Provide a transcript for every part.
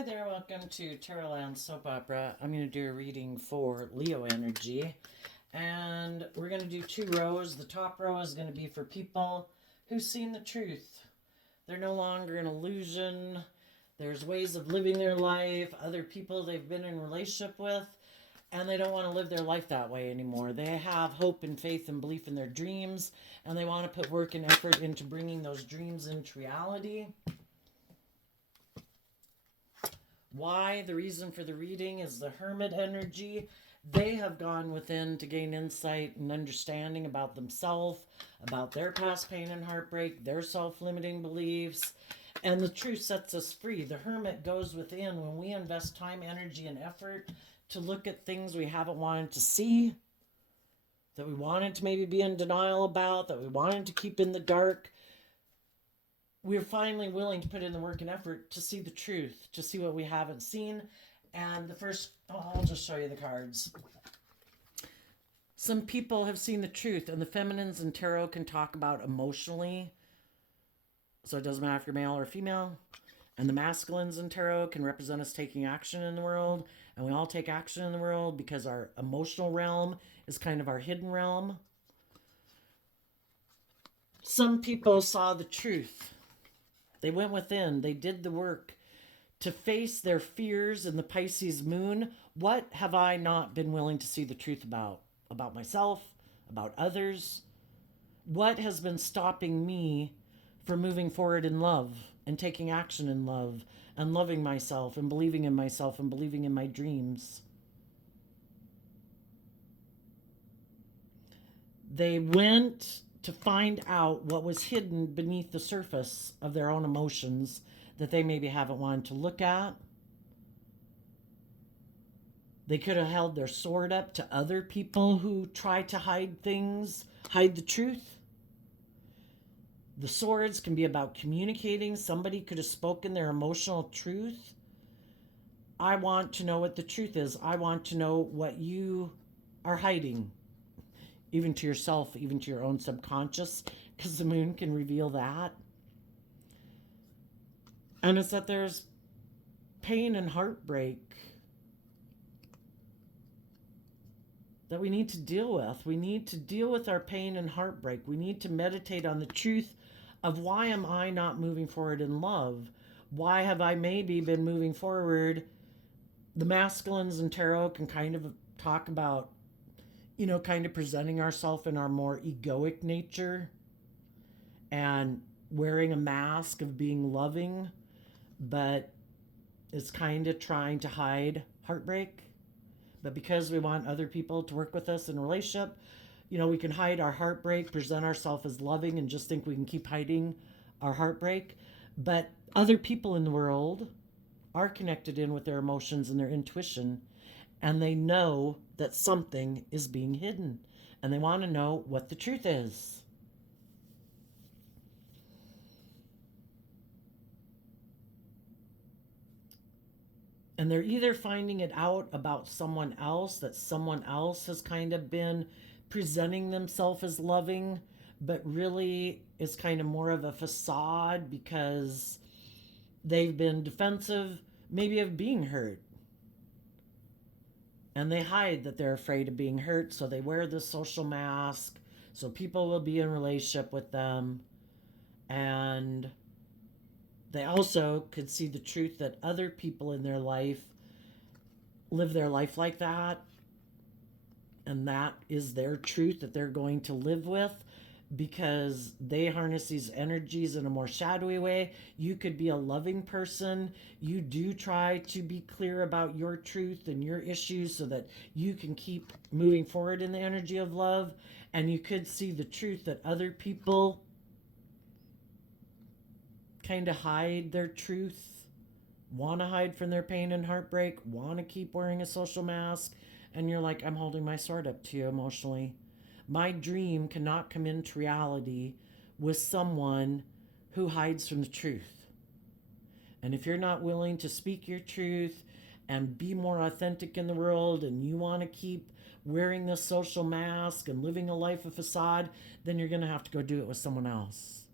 Hi there, welcome to Tarotland Soap Opera. I'm going to do a reading for Leo energy. And we're going to do 2 rows. The top row is going to be for people who've seen the truth. They're no longer an illusion. There's ways of living their life, other people they've been in relationship with, and they don't want to live their life that way anymore. They have hope and faith and belief in their dreams, and they want to put work and effort into bringing those dreams into reality. Why? The reason for the reading is the Hermit energy. They have gone within to gain insight and understanding about themselves, about their past pain and heartbreak, their self-limiting beliefs, and the truth sets us free. The Hermit goes within when we invest time, energy, and effort to look at things we haven't wanted to see, that we wanted to maybe be in denial about, that we wanted to keep in the dark. We're finally willing to put in the work and effort to see the truth, to see what we haven't seen. And the first, I'll just show you the cards. Some people have seen the truth, and the feminines in tarot can talk about emotionally. So it doesn't matter if you're male or female. And the masculines in tarot can represent us taking action in the world. And we all take action in the world because our emotional realm is kind of our hidden realm. Some people saw the truth. They went within, they did the work to face their fears in the Pisces moon. What have I not been willing to see the truth about? About myself, about others? What has been stopping me from moving forward in love and taking action in love and loving myself and believing in myself and believing in my dreams? They went to find out what was hidden beneath the surface of their own emotions that they maybe haven't wanted to look at. They could have held their sword up to other people who try to hide things, hide the truth. The swords can be about communicating. Somebody could have spoken their emotional truth. I want to know what the truth is. I want to know what you are hiding. Even to yourself, even to your own subconscious, because the moon can reveal that. And it's that there's pain and heartbreak that we need to deal with. We need to deal with our pain and heartbreak. We need to meditate on the truth of why am I not moving forward in love? Why have I maybe been moving forward? The masculines in tarot can kind of talk about kind of presenting ourselves in our more egoic nature and wearing a mask of being loving, but it's kind of trying to hide heartbreak. But because we want other people to work with us in a relationship, we can hide our heartbreak, present ourselves as loving, and just think we can keep hiding our heartbreak. But other people in the world are connected in with their emotions and their intuition, and they know that something is being hidden, and they want to know what the truth is. And they're either finding it out about someone else, that someone else has kind of been presenting themselves as loving, but really is kind of more of a facade because they've been defensive, maybe of being hurt. And they hide that they're afraid of being hurt, so they wear this social mask, so people will be in relationship with them. And they also could see the truth that other people in their life live their life like that. And that is their truth that they're going to live with, because they harness these energies in a more shadowy way. You could be a loving person. You do try to be clear about your truth and your issues so that you can keep moving forward in the energy of love. And you could see the truth that other people kind of hide their truth, want to hide from their pain and heartbreak, want to keep wearing a social mask. And you're like, I'm holding my sword up to you emotionally. My dream cannot come into reality with someone who hides from the truth. And if you're not willing to speak your truth and be more authentic in the world, and you want to keep wearing this social mask and living a life of facade, then you're going to have to go do it with someone else.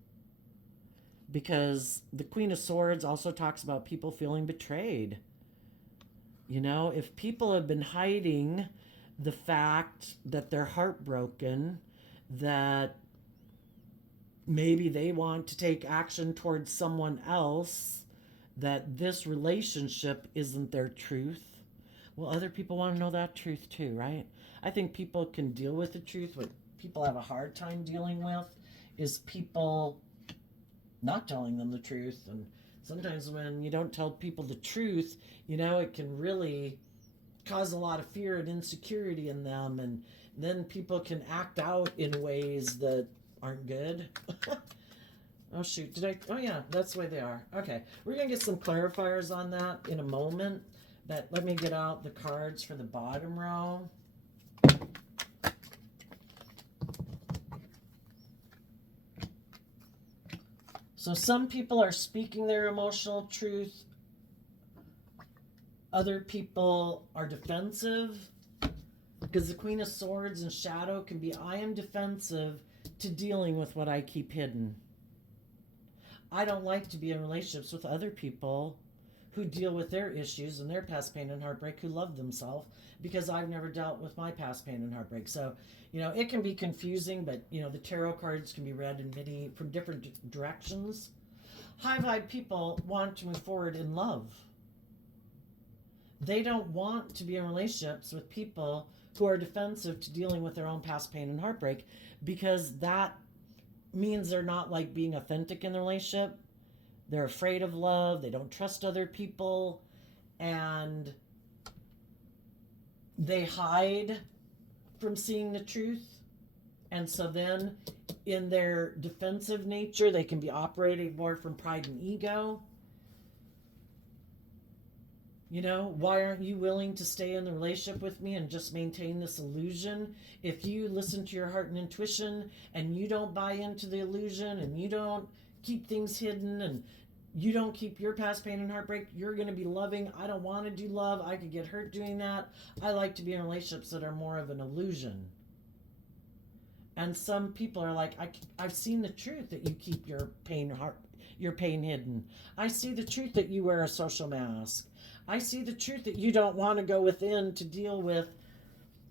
because the Queen of Swords also talks about people feeling betrayed. You know, if people have been hiding the fact that they're heartbroken, that maybe they want to take action towards someone else, that this relationship isn't their truth. Well, other people want to know that truth too, right? I think people can deal with the truth. What people have a hard time dealing with is people not telling them the truth. And sometimes when you don't tell people the truth, you know, it can really cause a lot of fear and insecurity in them. And then people can act out in ways that aren't good. Oh, shoot. Oh, yeah, that's the way they are. Okay. We're going to get some clarifiers on that in a moment. But let me get out the cards for the bottom row. So some people are speaking their emotional truth. Other people are defensive. Because the Queen of Swords and Shadow can be, I am defensive to dealing with what I keep hidden. I don't like to be in relationships with other people who deal with their issues and their past pain and heartbreak, who love themselves, because I've never dealt with my past pain and heartbreak. So, you know, it can be confusing, but, you know, the tarot cards can be read in many, from different directions. High vibe people want to move forward in love. They don't want to be in relationships with people who are defensive to dealing with their own past pain and heartbreak, because that means they're not like being authentic in the relationship. They're afraid of love. They don't trust other people. And they hide from seeing the truth. And so then in their defensive nature, they can be operating more from pride and ego. You know, why aren't you willing to stay in the relationship with me and just maintain this illusion? If you listen to your heart and intuition and you don't buy into the illusion and you don't keep things hidden and you don't keep your past pain and heartbreak, you're going to be loving. I don't want to do love. I could get hurt doing that. I like to be in relationships that are more of an illusion. And some people are like, I've seen the truth that you keep your pain hidden. I see the truth that you wear a social mask. I see the truth that you don't want to go within to deal with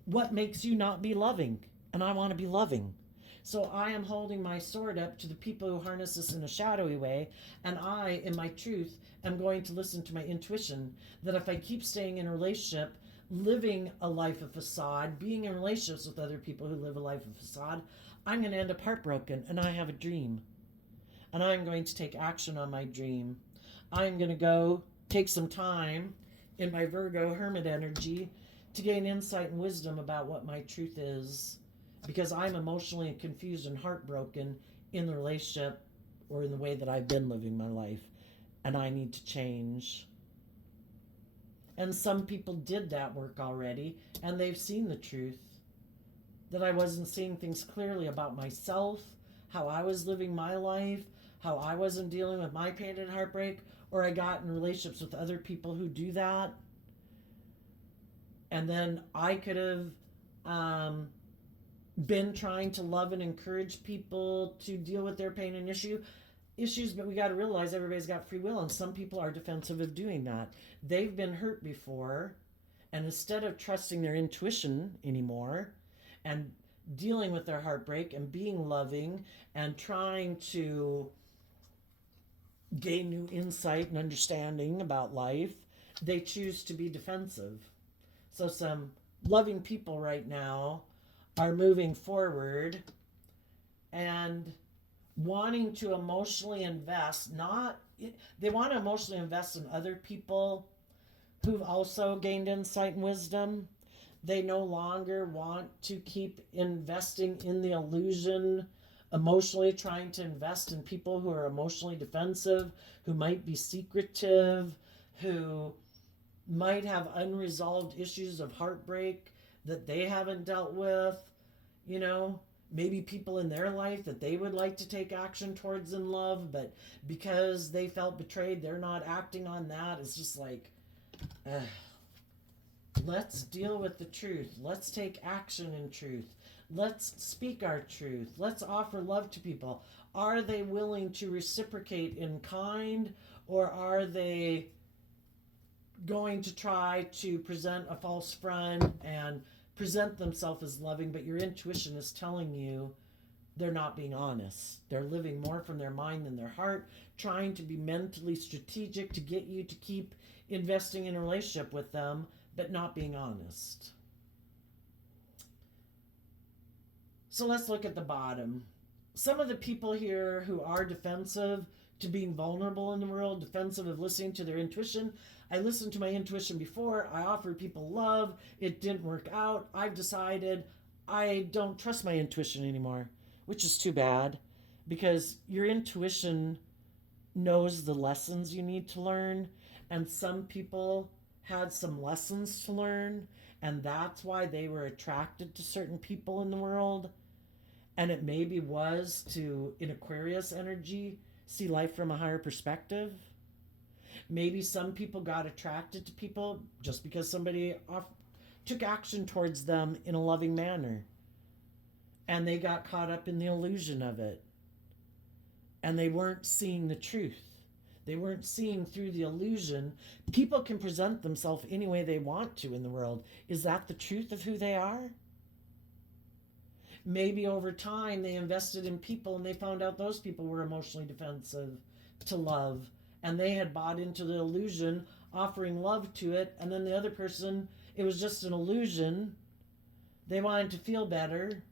what makes you not be loving. And I want to be loving. So I am holding my sword up to the people who harness this in a shadowy way. And I, in my truth, am going to listen to my intuition that if I keep staying in a relationship, living a life of facade, being in relationships with other people who live a life of facade, I'm going to end up heartbroken. And I have a dream. And I'm going to take action on my dream. I'm going to go take some time in my Virgo hermit energy to gain insight and wisdom about what my truth is, because I'm emotionally confused and heartbroken in the relationship or in the way that I've been living my life, and I need to change. And some people did that work already, and they've seen the truth, that I wasn't seeing things clearly about myself, how I was living my life, how I wasn't dealing with my pain and heartbreak, or I got in relationships with other people who do that. And then I could have been trying to love and encourage people to deal with their pain and issues, but we got to realize everybody's got free will, and some people are defensive of doing that. They've been hurt before, and instead of trusting their intuition anymore and dealing with their heartbreak and being loving and trying to gain new insight and understanding about life, they choose to be defensive. So some loving people right now are moving forward and wanting to emotionally invest, they want to emotionally invest in other people who've also gained insight and wisdom. They no longer want to keep investing in the illusion, emotionally trying to invest in people who are emotionally defensive, who might be secretive, who might have unresolved issues of heartbreak that they haven't dealt with, you know, maybe people in their life that they would like to take action towards in love, but because they felt betrayed, they're not acting on that. It's just like, let's deal with the truth. Let's take action in truth. Let's speak our truth. Let's offer love to people. Are they willing to reciprocate in kind, or are they going to try to present a false front and present themselves as loving, but your intuition is telling you they're not being honest. They're living more from their mind than their heart, trying to be mentally strategic to get you to keep investing in a relationship with them, but not being honest. So let's look at the bottom. Some of the people here who are defensive to being vulnerable in the world, defensive of listening to their intuition. I listened to my intuition before. I offered people love. It didn't work out. I've decided I don't trust my intuition anymore, which is too bad, because your intuition knows the lessons you need to learn, and some people had some lessons to learn, and that's why they were attracted to certain people in the world. And it maybe was to, in Aquarius energy, see life from a higher perspective. Maybe some people got attracted to people just because somebody took action towards them in a loving manner, and they got caught up in the illusion of it, and they weren't seeing the truth. They weren't seeing through the illusion. People can present themselves any way they want to in the world. Is that the truth of who they are? Maybe over time they invested in people and they found out those people were emotionally defensive to love, and they had bought into the illusion, offering love to it, and then the other person, it was just an illusion. They wanted to feel better.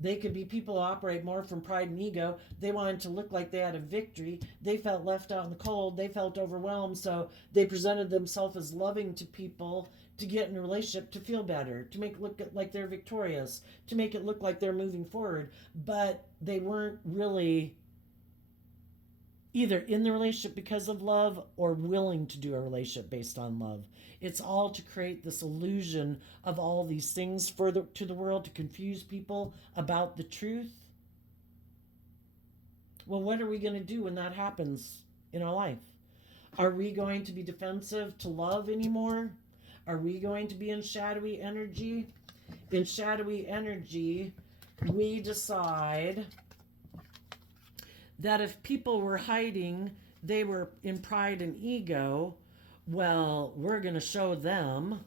They could be people who operate more from pride and ego. They wanted to look like they had a victory. They felt left out in the cold. They felt overwhelmed, so they presented themselves as loving to people to get in a relationship, to feel better, to make it look like they're victorious, to make it look like they're moving forward. But they weren't really either in the relationship because of love or willing to do a relationship based on love. It's all to create this illusion of all these things further to the world, to confuse people about the truth. Well, what are we going to do when that happens in our life? Are we going to be defensive to love anymore? Are we going to be in shadowy energy? In shadowy energy, we decide that if people were hiding, they were in pride and ego, well, we're going to show them.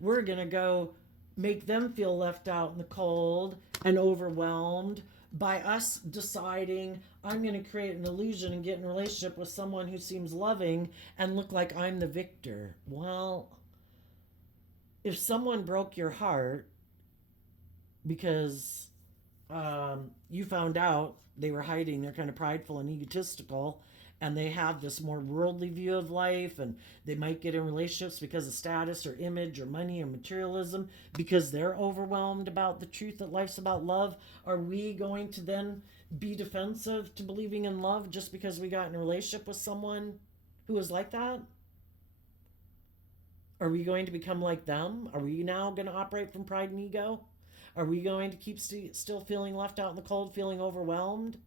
We're going to go make them feel left out in the cold and overwhelmed by us deciding I'm going to create an illusion and get in a relationship with someone who seems loving and look like I'm the victor. Well, if someone broke your heart because you found out they were hiding, they're kind of prideful and egotistical, and they have this more worldly view of life, and they might get in relationships because of status or image or money or materialism because they're overwhelmed about the truth that life's about love. Are we going to then be defensive to believing in love just because we got in a relationship with someone who is like that? Are we going to become like them? Are we now going to operate from pride and ego? Are we going to keep still feeling left out in the cold, feeling overwhelmed?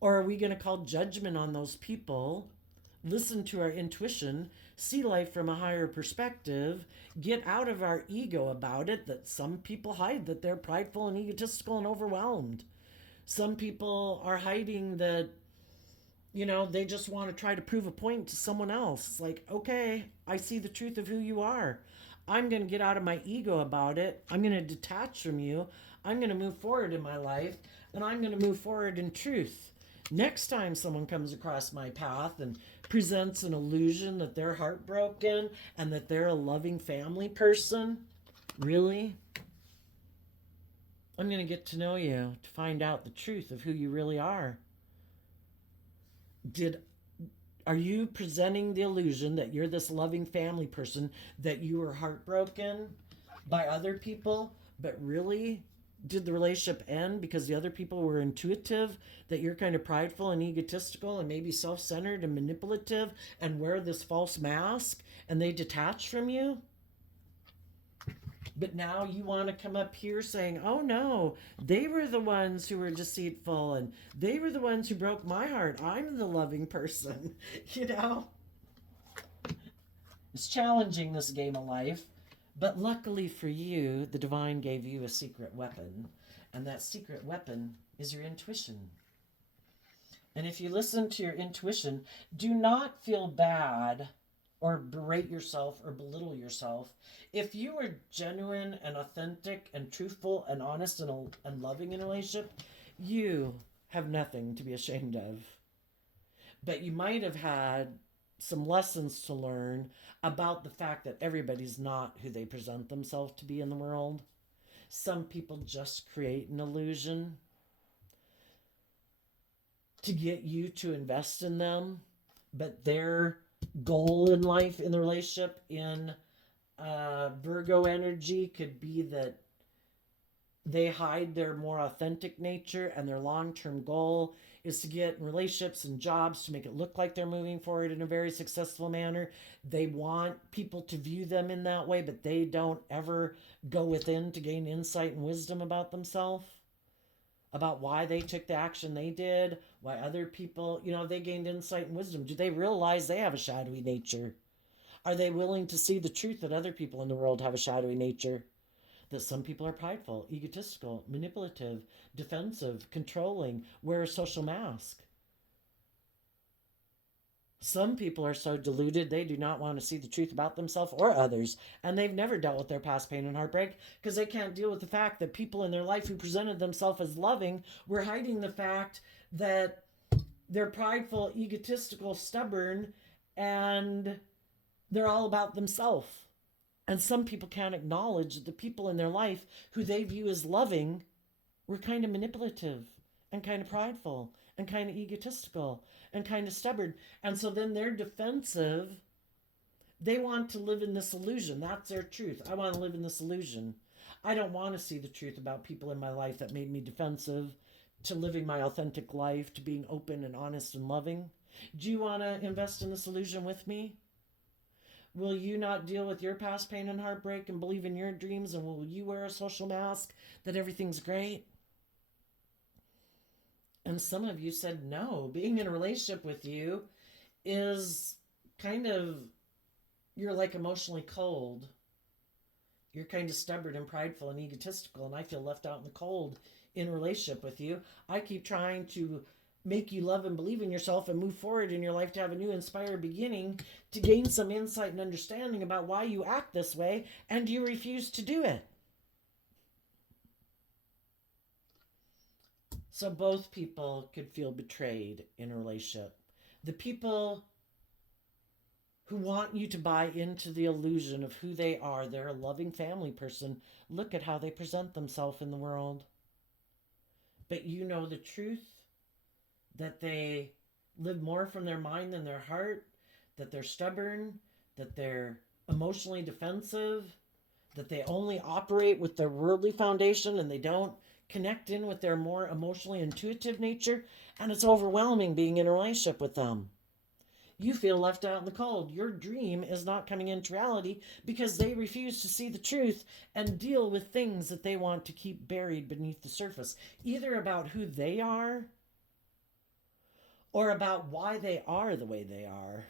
Or are we going to call judgment on those people, listen to our intuition, see life from a higher perspective, get out of our ego about it, that some people hide that they're prideful and egotistical and overwhelmed. Some people are hiding that, they just want to try to prove a point to someone else. It's like, okay, I see the truth of who you are. I'm going to get out of my ego about it. I'm going to detach from you. I'm going to move forward in my life, and I'm going to move forward in truth. Next time someone comes across my path and presents an illusion that they're heartbroken and that they're a loving family person, really? I'm going to get to know you to find out the truth of who you really are. Are you presenting the illusion that you're this loving family person, that you were heartbroken by other people, but really did the relationship end because the other people were intuitive, that you're kind of prideful and egotistical and maybe self-centered and manipulative and wear this false mask and they detach from you? But now you want to come up here saying, oh no, they were the ones who were deceitful and they were the ones who broke my heart. I'm the loving person. It's challenging, this game of life. But luckily for you, the divine gave you a secret weapon. And that secret weapon is your intuition. And if you listen to your intuition, do not feel bad or berate yourself or belittle yourself. If you are genuine and authentic and truthful and honest and loving in a relationship, you have nothing to be ashamed of. But you might have had some lessons to learn about the fact that everybody's not who they present themselves to be in the world. Some people just create an illusion to get you to invest in them, but their goal in life, in the relationship, in Virgo energy, could be that they hide their more authentic nature, and their long-term goal is to get in relationships and jobs to make it look like they're moving forward in a very successful manner. They want people to view them in that way, but they don't ever go within to gain insight and wisdom about themselves, about why they took the action they did, why other people, they gained insight and wisdom. Do they realize they have a shadowy nature? Are they willing to see the truth that other people in the world have a shadowy nature? That some people are prideful, egotistical, manipulative, defensive, controlling, wear a social mask. Some people are so deluded they do not want to see the truth about themselves or others, and they've never dealt with their past pain and heartbreak because they can't deal with the fact that people in their life who presented themselves as loving were hiding the fact that they're prideful, egotistical, stubborn, and they're all about themselves. And some people can't acknowledge that the people in their life who they view as loving were kind of manipulative and kind of prideful and kind of egotistical and kind of stubborn. And so then they're defensive. They want to live in this illusion. That's their truth. I want to live in this illusion. I don't want to see the truth about people in my life that made me defensive to living my authentic life, to being open and honest and loving. Do you want to invest in this illusion with me? Will you not deal with your past pain and heartbreak and believe in your dreams? And will you wear a social mask that everything's great? And some of you said no. Being in a relationship with you is kind of, you're like emotionally cold. You're kind of stubborn and prideful and egotistical, and I feel left out in the cold in a relationship with you. I keep trying to make you love and believe in yourself and move forward in your life to have a new inspired beginning, to gain some insight and understanding about why you act this way, and you refuse to do it. So both people could feel betrayed in a relationship. The people who want you to buy into the illusion of who they are, they're a loving family person, look at how they present themselves in the world. But you know the truth, that they live more from their mind than their heart, that they're stubborn, that they're emotionally defensive, that they only operate with their worldly foundation and they don't connect in with their more emotionally intuitive nature, and it's overwhelming being in a relationship with them. You feel left out in the cold. Your dream is not coming into reality because they refuse to see the truth and deal with things that they want to keep buried beneath the surface, either about who they are or about why they are the way they are.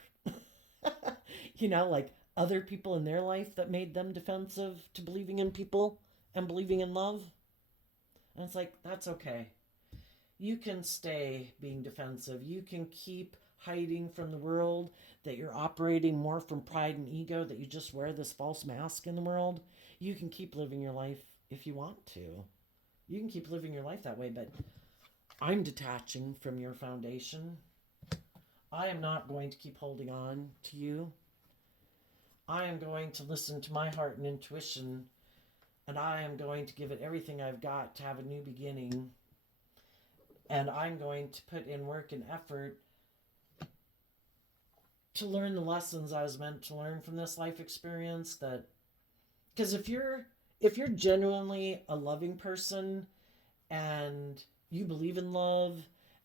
Like other people in their life that made them defensive to believing in people and believing in love. And it's like, that's okay. You can stay being defensive. You can keep hiding from the world, that you're operating more from pride and ego, that you just wear this false mask in the world. You can keep living your life if you want to. You can keep living your life that way, but I'm detaching from your foundation. I am not going to keep holding on to you. I am going to listen to my heart and intuition, and I am going to give it everything I've got to have a new beginning. And I'm going to put in work and effort to learn the lessons I was meant to learn from this life experience. That, because if you're genuinely a loving person and you believe in love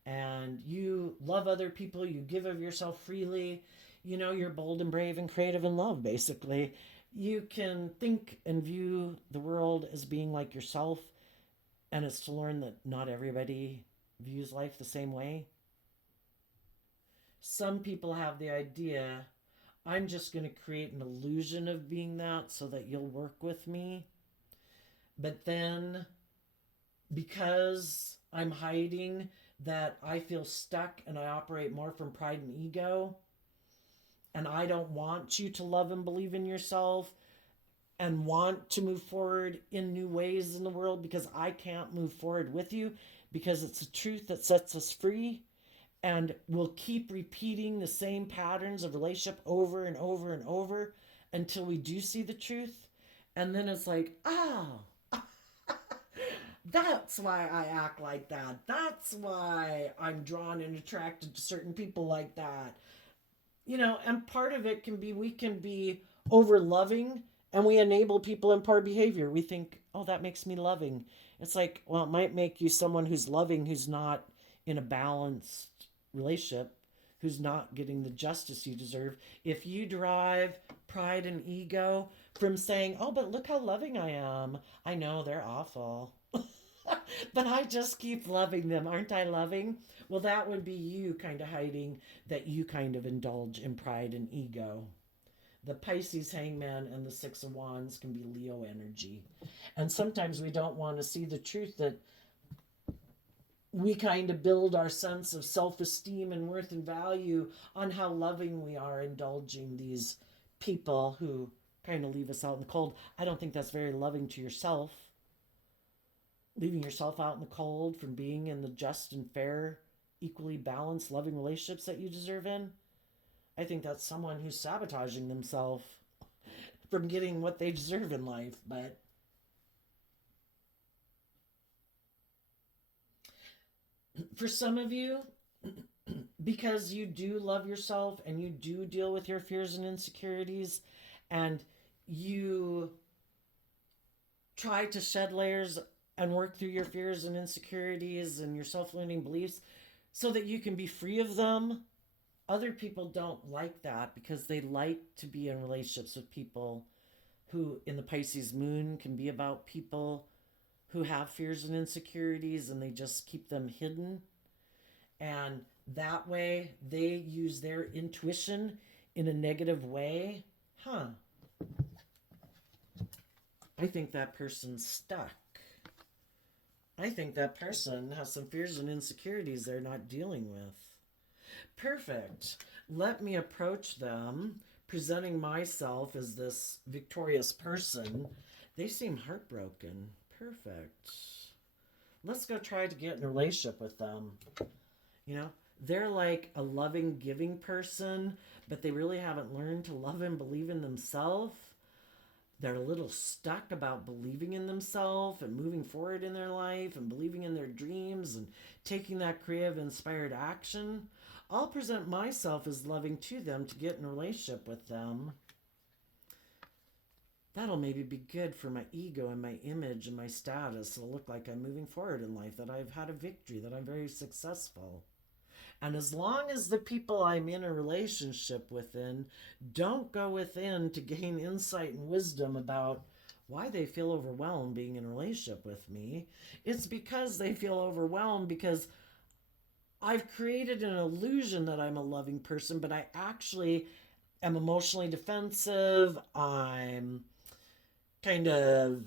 and you love other people, you give of yourself freely, you're bold and brave and creative in love, basically. You can think and view the world as being like yourself, and it's to learn that not everybody views life the same way. Some people have the idea, I'm just going to create an illusion of being that so that you'll work with me. But then, because I'm hiding that I feel stuck and I operate more from pride and ego. And I don't want you to love and believe in yourself and want to move forward in new ways in the world because I can't move forward with you because it's the truth that sets us free. And we'll keep repeating the same patterns of relationship over and over and over until we do see the truth. And then it's like, oh, that's why I act like that. That's why I'm drawn and attracted to certain people like that. And part of it can be we can be over loving and we enable people in poor behavior. We think, oh, that makes me loving. It's like, well, it might make you someone who's loving, who's not in a balanced relationship, who's not getting the justice you deserve. If you derive pride and ego from saying, oh, but look how loving I am. I know they're awful. But I just keep loving them. Aren't I loving? Well, that would be you kind of hiding that you kind of indulge in pride and ego. The Pisces hangman and the Six of Wands can be Leo energy. And sometimes we don't want to see the truth that we kind of build our sense of self esteem and worth and value on how loving we are indulging these people who kind of leave us out in the cold. I don't think that's very loving to yourself. Leaving yourself out in the cold from being in the just and fair, equally balanced, loving relationships that you deserve in. I think that's someone who's sabotaging themselves from getting what they deserve in life. But for some of you, because you do love yourself and you do deal with your fears and insecurities, and you try to shed layers and work through your fears and insecurities and your self-limiting beliefs so that you can be free of them. Other people don't like that because they like to be in relationships with people who, in the Pisces moon, can be about people who have fears and insecurities and they just keep them hidden. And that way they use their intuition in a negative way. I think that person's stuck. I think that person has some fears and insecurities they're not dealing with. Perfect. Let me approach them, presenting myself as this victorious person. They seem heartbroken. Perfect. Let's go try to get in a relationship with them. They're like a loving, giving person, but they really haven't learned to love and believe in themselves. They're a little stuck about believing in themselves and moving forward in their life and believing in their dreams and taking that creative, inspired action. I'll present myself as loving to them to get in a relationship with them. That'll maybe be good for my ego and my image and my status. It'll look like I'm moving forward in life, that I've had a victory, that I'm very successful. And as long as the people I'm in a relationship within don't go within to gain insight and wisdom about why they feel overwhelmed being in a relationship with me, it's because they feel overwhelmed because I've created an illusion that I'm a loving person, but I actually am emotionally defensive. I'm kind of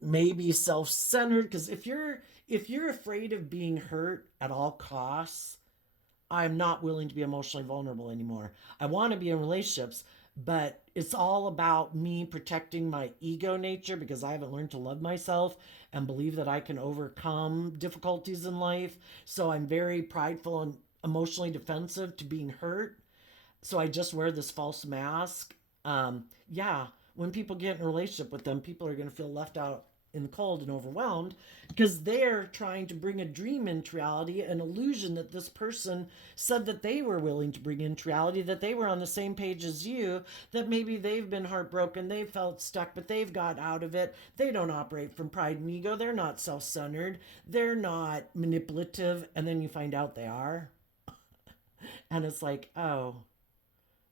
maybe self-centered, because if you're afraid of being hurt at all costs, I'm not willing to be emotionally vulnerable anymore. I want to be in relationships, but it's all about me protecting my ego nature because I haven't learned to love myself and believe that I can overcome difficulties in life. So I'm very prideful and emotionally defensive to being hurt. So I just wear this false mask. Yeah, when people get in a relationship with them, people are going to feel left out in the cold and overwhelmed because they're trying to bring a dream into reality, an illusion that this person said that they were willing to bring into reality, that they were on the same page as you, that maybe they've been heartbroken, they've felt stuck, but they've got out of it. They don't operate from pride and ego. They're not self-centered. They're not manipulative. And then you find out they are. And it's like, oh,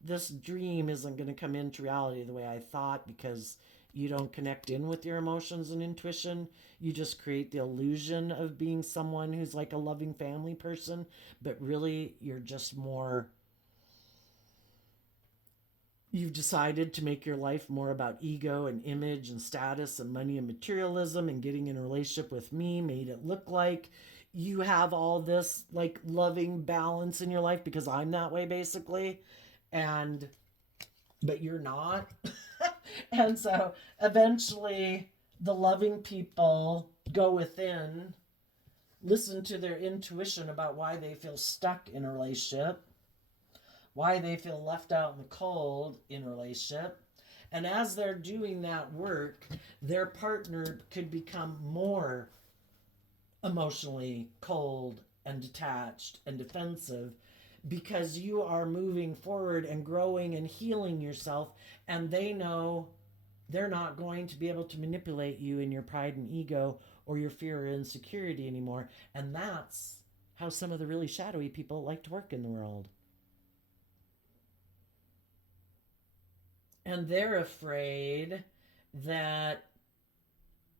this dream isn't going to come into reality the way I thought because you don't connect in with your emotions and intuition. You just create the illusion of being someone who's like a loving family person, but really you're just more You've decided to make your life more about ego and image and status and money and materialism, and getting in a relationship with me made it look like you have all this like loving balance in your life because I'm that way basically. And but you're not. And so eventually the loving people go within, listen to their intuition about why they feel stuck in a relationship, why they feel left out in the cold in a relationship. And as they're doing that work, their partner could become more emotionally cold and detached and defensive because you are moving forward and growing and healing yourself, and they know they're not going to be able to manipulate you in your pride and ego or your fear or insecurity anymore. And that's how some of the really shadowy people like to work in the world. And they're afraid that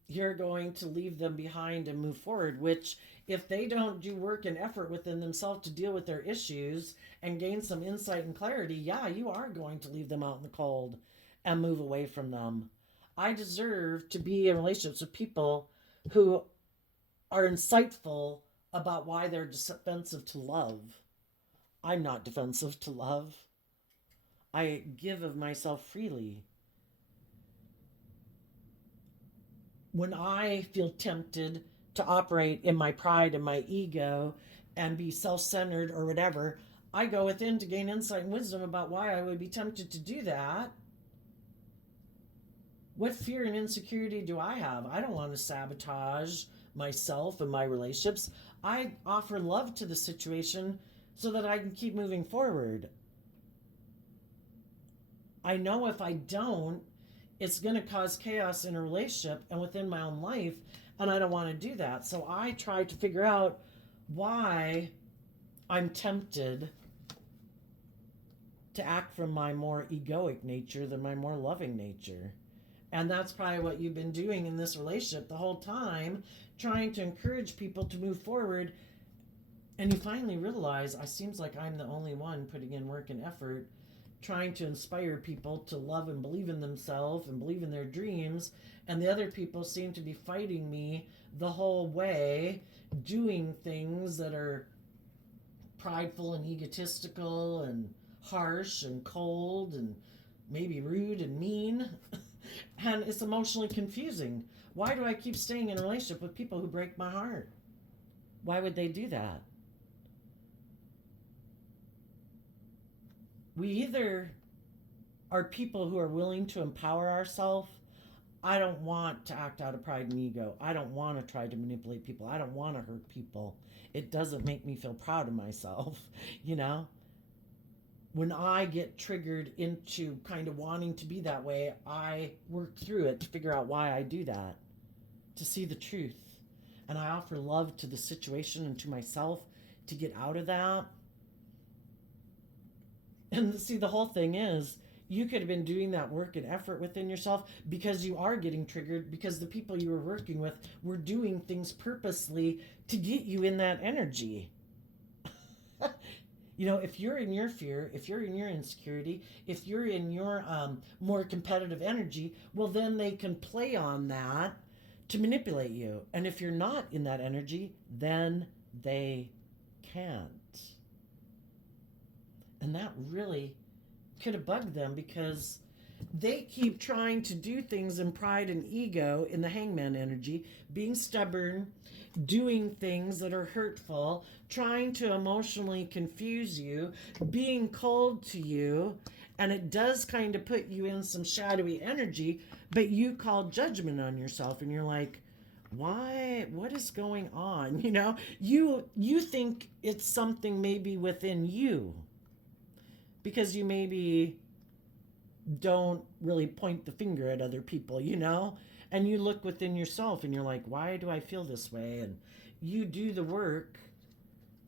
you're going to leave them behind and move forward, which, if they don't do work and effort within themselves to deal with their issues and gain some insight and clarity, yeah, you are going to leave them out in the cold and move away from them. I deserve to be in relationships with people who are insightful about why they're defensive to love. I'm not defensive to love. I give of myself freely. When I feel tempted to operate in my pride and my ego and be self centered or whatever, I go within to gain insight and wisdom about why I would be tempted to do that. What fear and insecurity do I have? I don't want to sabotage myself and my relationships. I offer love to the situation so that I can keep moving forward. I know if I don't, it's going to cause chaos in a relationship and within my own life, and I don't want to do that. So I try to figure out why I'm tempted to act from my more egoic nature than my more loving nature. And that's probably what you've been doing in this relationship the whole time, trying to encourage people to move forward. And you finally realize, I seems like I'm the only one putting in work and effort, trying to inspire people to love and believe in themselves and believe in their dreams. And the other people seem to be fighting me the whole way, doing things that are prideful and egotistical and harsh and cold and maybe rude and mean. And it's emotionally confusing. Why do I keep staying in a relationship with people who break my heart? Why would they do that? We either are people who are willing to empower ourselves. I don't want to act out of pride and ego. I don't want to try to manipulate people. I don't want to hurt people. It doesn't make me feel proud of myself, you know? When I get triggered into kind of wanting to be that way, I work through it to figure out why I do that, to see the truth. And I offer love to the situation and to myself to get out of that. And see, the whole thing is, you could have been doing that work and effort within yourself because you are getting triggered because the people you were working with were doing things purposely to get you in that energy. You know, if you're in your fear, if you're in your insecurity, if you're in your more competitive energy, well, then they can play on that to manipulate you. And if you're not in that energy, then they can't. And that really could have bugged them because they keep trying to do things in pride and ego in the hangman energy, being stubborn, doing things that are hurtful, trying to emotionally confuse you, being cold to you. And it does kind of put you in some shadowy energy, but you call judgment on yourself and you're like, why, what is going on? You know, you think it's something maybe within you because you maybe don't really point the finger at other people, you know? And you look within yourself and you're like, why do I feel this way? And you do the work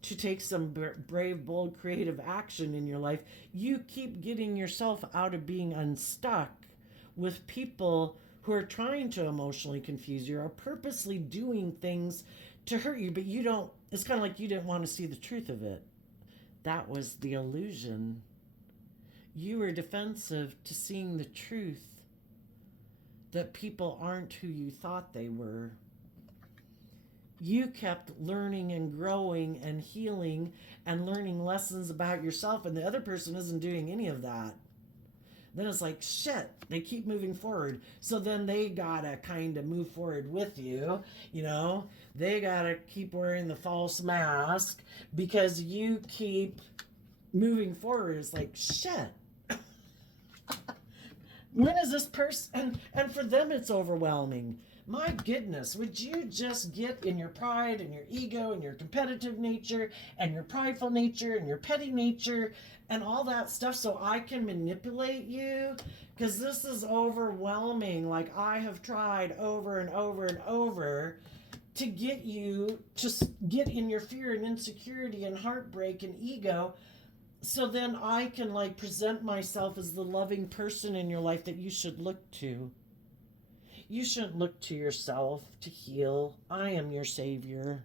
to take some brave, bold, creative action in your life. You keep getting yourself out of being unstuck with people who are trying to emotionally confuse you or purposely doing things to hurt you, but you don't, it's kind of like you didn't want to see the truth of it. That was the illusion. You were defensive to seeing the truth that people aren't who you thought they were. You kept learning and growing and healing and learning lessons about yourself, and the other person isn't doing any of that. Then it's like, shit, they keep moving forward. So then they gotta kind of move forward with you, you know? They gotta keep wearing the false mask because you keep moving forward. It's like, shit. When is this person? And for them, it's overwhelming. My goodness, would you just get in your pride and your ego and your competitive nature and your prideful nature and your petty nature and all that stuff so I can manipulate you? Because this is overwhelming. Like, I have tried over and over and over to get you to get in your fear and insecurity and heartbreak and ego, so then I can like present myself as the loving person in your life that you should look to. You shouldn't look to yourself to heal. I am your savior.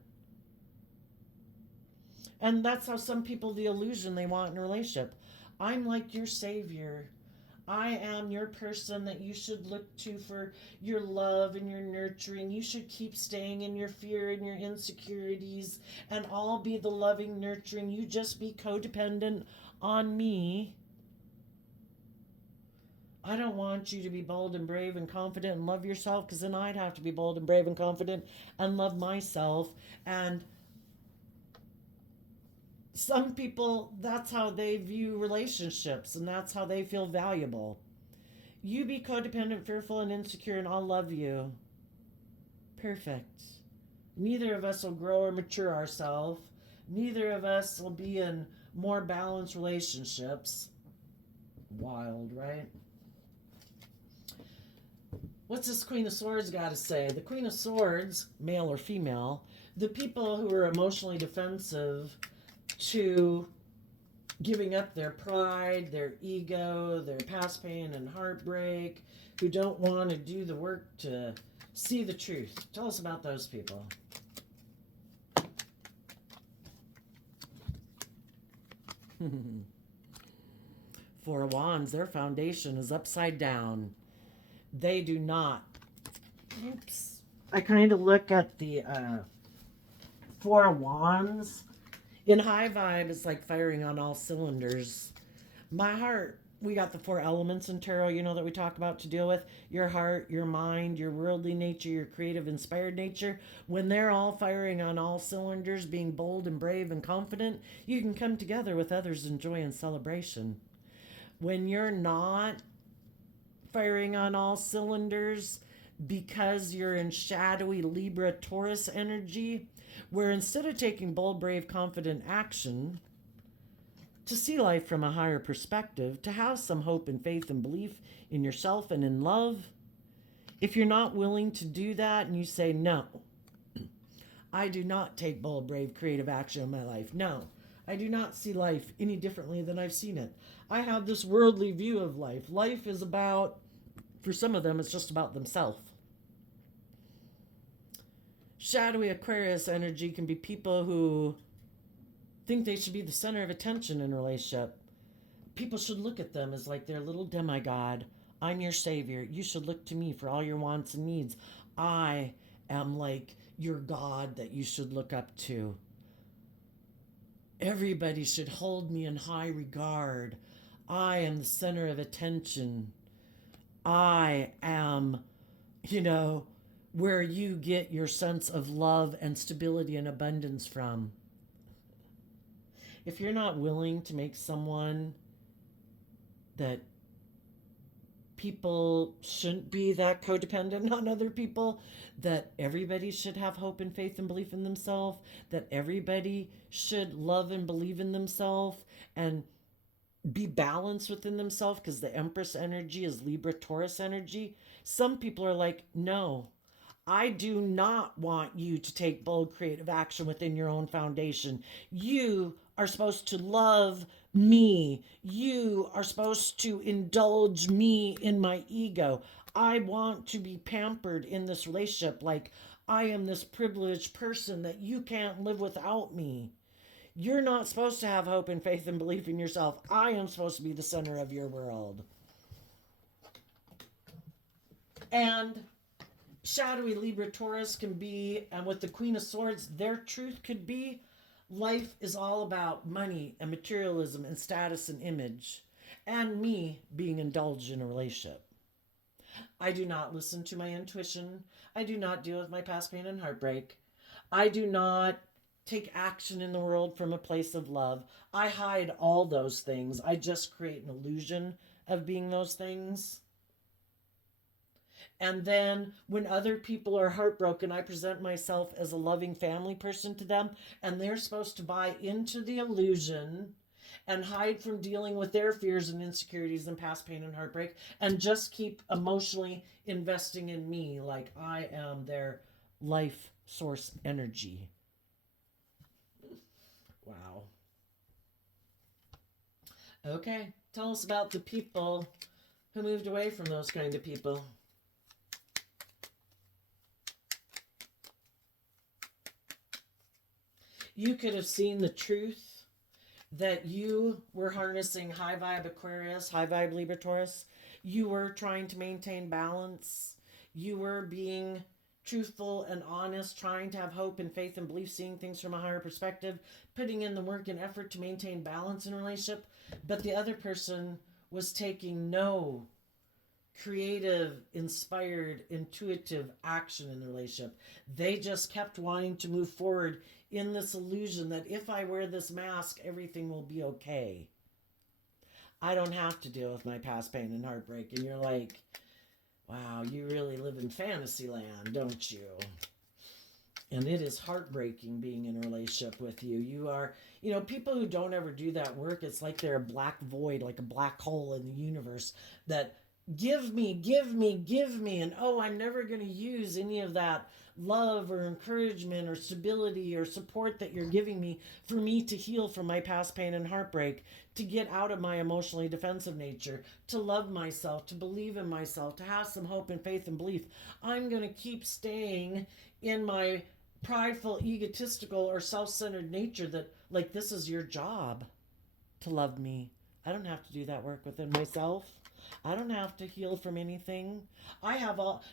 And that's how some people, the illusion they want in a relationship. I'm like your savior. I am your person that you should look to for your love and your nurturing. You should keep staying in your fear and your insecurities, and I'll be the loving, nurturing. You just be codependent on me. I don't want you to be bold and brave and confident and love yourself, because then I'd have to be bold and brave and confident and love myself. And some people, that's how they view relationships, and that's how they feel valuable. You be codependent, fearful, and insecure, and I'll love you. Perfect. Neither of us will grow or mature ourselves. Neither of us will be in more balanced relationships. Wild, right? What's this Queen of Swords got to say? The Queen of Swords, male or female, the people who are emotionally defensive to giving up their pride, their ego, their past pain and heartbreak, who don't want to do the work to see the truth. Tell us about those people. Four of Wands, their foundation is upside down. They do not. Oops. I kind of look at the Four of Wands. In high vibe, it's like firing on all cylinders. My heart, we got the four elements in tarot, you know, that we talk about to deal with. Your heart, your mind, your worldly nature, your creative, inspired nature. When they're all firing on all cylinders, being bold and brave and confident, you can come together with others in joy and celebration. When you're not firing on all cylinders because you're in shadowy Libra Taurus energy, where instead of taking bold, brave, confident action to see life from a higher perspective, to have some hope and faith and belief in yourself and in love, if you're not willing to do that and you say, no, I do not take bold, brave, creative action in my life. No, I do not see life any differently than I've seen it. I have this worldly view of life. Life is about, for some of them, it's just about themselves. Shadowy Aquarius energy can be people who think they should be the center of attention in a relationship. People should look at them as like their little demigod. I'm your savior. You should look to me for all your wants and needs. I am like your God that you should look up to. Everybody should hold me in high regard. I am the center of attention. I am, where you get your sense of love and stability and abundance from. If you're not willing to make someone that people shouldn't be that codependent on other people, that everybody should have hope and faith and belief in themselves, that everybody should love and believe in themselves and be balanced within themselves, because the Empress energy is Libra Taurus energy. Some people are like, no, I do not want you to take bold creative action within your own foundation. You are supposed to love me. You are supposed to indulge me in my ego. I want to be pampered in this relationship. Like, I am this privileged person that you can't live without me. You're not supposed to have hope and faith and belief in yourself. I am supposed to be the center of your world. And shadowy Libra Taurus can be, and with the Queen of Swords, their truth could be life is all about money and materialism and status and image, and me being indulged in a relationship. I do not listen to my intuition. I do not deal with my past pain and heartbreak. I do not take action in the world from a place of love. I hide all those things. I just create an illusion of being those things. And then when other people are heartbroken, I present myself as a loving family person to them, and they're supposed to buy into the illusion and hide from dealing with their fears and insecurities and past pain and heartbreak, and just keep emotionally investing in me like I am their life source energy. Wow. Okay, tell us about the people who moved away from those kind of people. You could have seen the truth that you were harnessing high vibe Aquarius, high vibe Libra Taurus. You were trying to maintain balance. You were being truthful and honest, trying to have hope and faith and belief, seeing things from a higher perspective, putting in the work and effort to maintain balance in a relationship. But the other person was taking no creative, inspired, intuitive action in the relationship. They just kept wanting to move forward in this illusion that if I wear this mask, everything will be okay. I don't have to deal with my past pain and heartbreak. And you're like, wow, you really live in fantasy land, don't you? And it is heartbreaking being in a relationship with you. You are, people who don't ever do that work, it's like they're a black void, like a black hole in the universe that give me, give me, give me. And I'm never going to use any of that love or encouragement or stability or support that you're giving me for me to heal from my past pain and heartbreak, to get out of my emotionally defensive nature, to love myself, to believe in myself, to have some hope and faith and belief. I'm going to keep staying in my prideful, egotistical, or self-centered nature that, like, this is your job to love me. I don't have to do that work within myself. I don't have to heal from anything.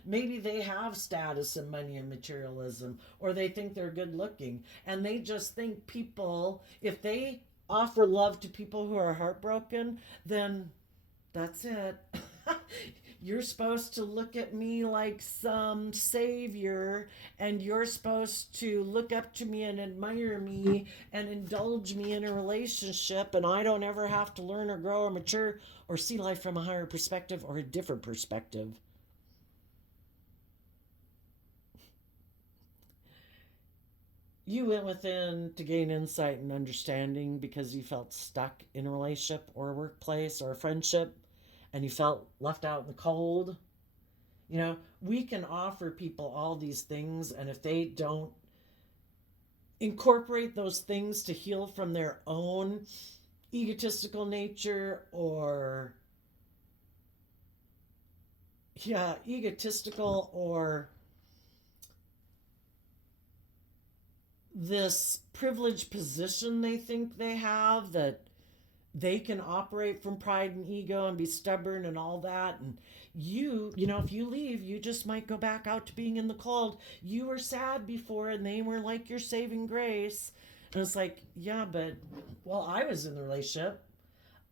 Maybe they have status and money and materialism, or they think they're good looking, and they just think people, if they offer love to people who are heartbroken, then that's it. You're supposed to look at me like some savior, and you're supposed to look up to me and admire me and indulge me in a relationship, and I don't ever have to learn or grow or mature or see life from a higher perspective or a different perspective. You went within to gain insight and understanding because you felt stuck in a relationship or a workplace or a friendship, and you felt left out in the cold. We can offer people all these things, and if they don't incorporate those things to heal from their own egotistical nature or this privileged position they think they have, that they can operate from pride and ego and be stubborn and all that. And if you leave, you just might go back out to being in the cold. You were sad before and they were like your saving grace. And it's like, yeah, but while I was in the relationship,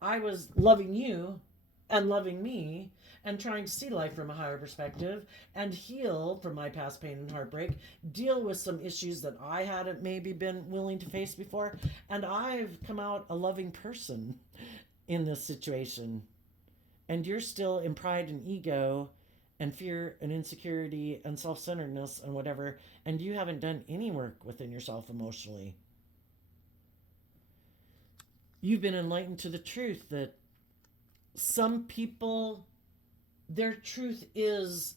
I was loving you and loving me and trying to see life from a higher perspective and heal from my past pain and heartbreak, deal with some issues that I hadn't maybe been willing to face before. And I've come out a loving person in this situation. And you're still in pride and ego and fear and insecurity and self-centeredness and whatever, and you haven't done any work within yourself emotionally. You've been enlightened to the truth that some people, their truth is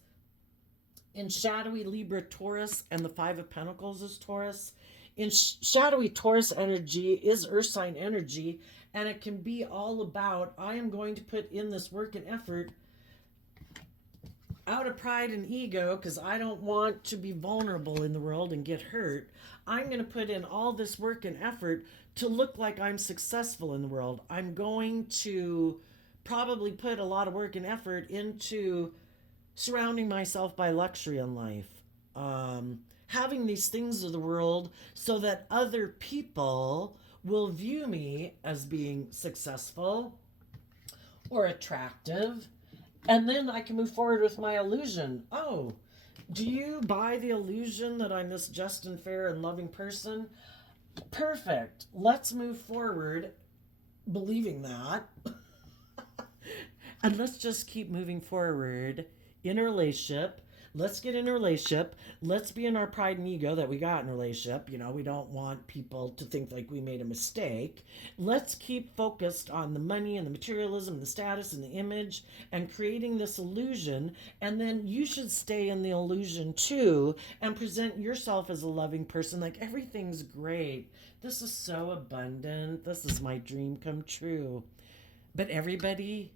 in shadowy Libra Taurus, and the Five of Pentacles is Taurus. In shadowy Taurus energy is earth sign energy, and it can be all about, I am going to put in this work and effort out of pride and ego, because I don't want to be vulnerable in the world and get hurt, I'm going to put in all this work and effort to look like I'm successful in the world. I'm going to probably put a lot of work and effort into surrounding myself by luxury in life. Having these things of the world so that other people will view me as being successful or attractive, and then I can move forward with my illusion. Oh, do you buy the illusion that I'm this just and fair and loving person? Perfect. Let's move forward believing that. And let's just keep moving forward in a relationship. Let's get in a relationship. Let's be in our pride and ego that we got in a relationship. You know, we don't want people to think like we made a mistake. Let's keep focused on the money and the materialism, the status and the image, and creating this illusion. And then you should stay in the illusion too and present yourself as a loving person. Like, everything's great. This is so abundant. This is my dream come true. But everybody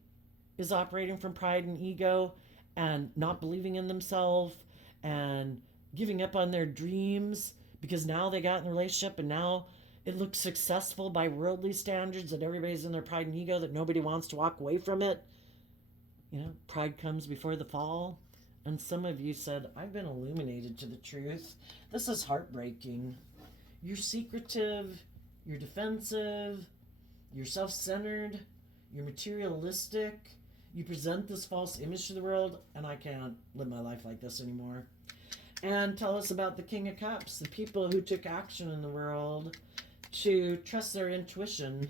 is operating from pride and ego and not believing in themselves and giving up on their dreams because now they got in a relationship and now it looks successful by worldly standards, that everybody's in their pride and ego, that nobody wants to walk away from it. You know, pride comes before the fall. And some of you said, I've been illuminated to the truth. This is heartbreaking. You're secretive, you're defensive, you're self-centered, you're materialistic. You present this false image to the world, and I can't live my life like this anymore. And tell us about the King of Cups, the people who took action in the world to trust their intuition.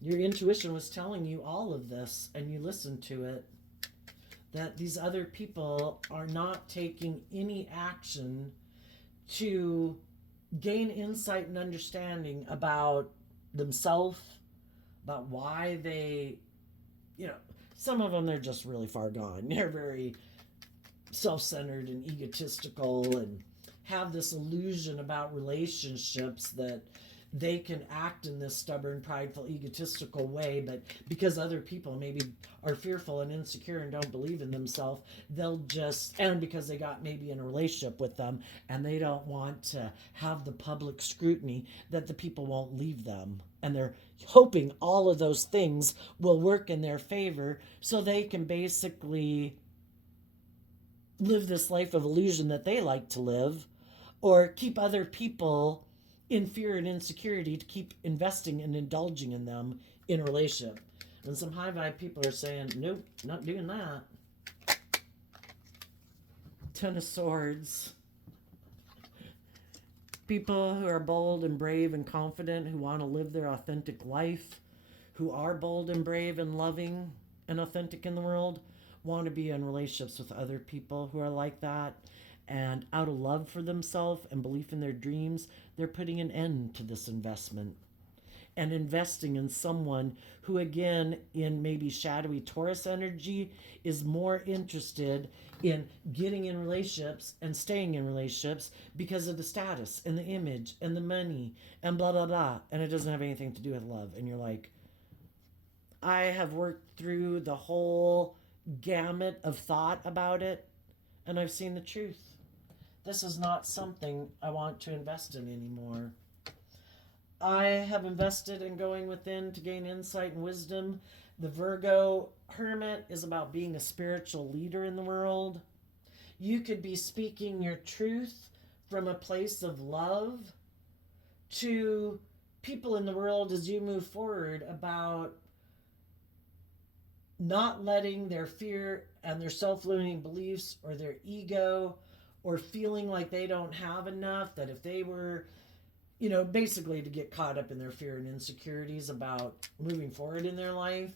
Your intuition was telling you all of this, and you listened to it. That these other people are not taking any action to gain insight and understanding about themselves, about why they, you know, some of them, they're just really far gone. They're very self-centered and egotistical and have this illusion about relationships that they can act in this stubborn, prideful, egotistical way, but because other people maybe are fearful and insecure and don't believe in themselves, they'll just, and because they got maybe in a relationship with them and they don't want to have the public scrutiny, that the people won't leave them. And they're hoping all of those things will work in their favor so they can basically live this life of illusion that they like to live, or keep other people in fear and insecurity to keep investing and indulging in them in a relationship. And some high vibe people are saying, nope, not doing that. Ten of Swords. People who are bold and brave and confident, who want to live their authentic life, who are bold and brave and loving and authentic in the world, want to be in relationships with other people who are like that. And out of love for themselves and belief in their dreams, they're putting an end to this investment and investing in someone who, again, in maybe shadowy Taurus energy, is more interested in getting in relationships and staying in relationships because of the status and the image and the money and blah, blah, blah. And it doesn't have anything to do with love. And you're like, I have worked through the whole gamut of thought about it, and I've seen the truth. This is not something I want to invest in anymore. I have invested in going within to gain insight and wisdom. The Virgo Hermit is about being a spiritual leader in the world. You could be speaking your truth from a place of love to people in the world as you move forward about not letting their fear and their self-limiting beliefs or their ego or feeling like they don't have enough, that if they were, you know, basically to get caught up in their fear and insecurities about moving forward in their life,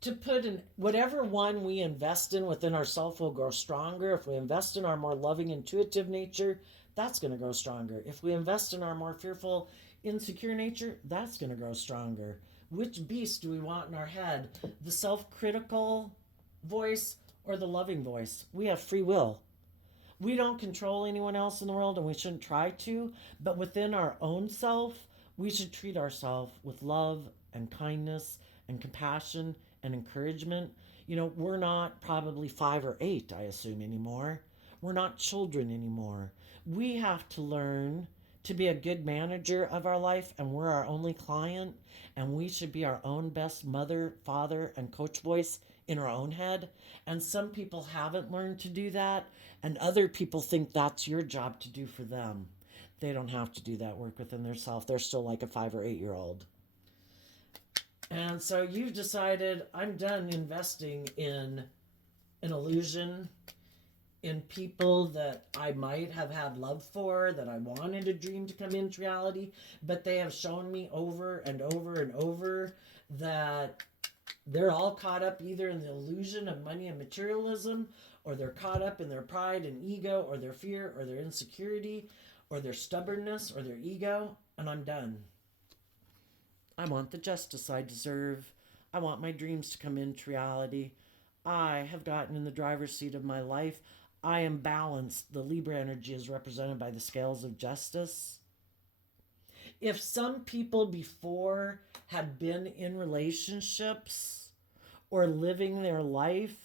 to put in whatever one we invest in within ourselves will grow stronger. If we invest in our more loving, intuitive nature, that's going to grow stronger. If we invest in our more fearful, insecure nature, that's going to grow stronger. Which beast do we want in our head? The self-critical voice or the loving voice? We have free will. We don't control anyone else in the world, and we shouldn't try to, but within our own self, we should treat ourselves with love and kindness and compassion and encouragement. We're not probably 5 or 8, I assume, anymore. We're not children anymore. We have to learn to be a good manager of our life, and we're our only client, and we should be our own best mother, father, and coach voice in our own head. And some people haven't learned to do that, and other people think that's your job to do for them. They don't have to do that work within themselves. They're still like a 5 or 8 year old. And so you've decided, I'm done investing in an illusion, in people that I might have had love for, that I wanted a dream to come into reality, but they have shown me over and over and over that they're all caught up either in the illusion of money and materialism, or they're caught up in their pride and ego, or their fear, or their insecurity, or their stubbornness, or their ego, and I'm done. I want the justice I deserve. I want my dreams to come into reality. I have gotten in the driver's seat of my life. I am balanced. The Libra energy is represented by the scales of justice. If some people before had been in relationships or living their life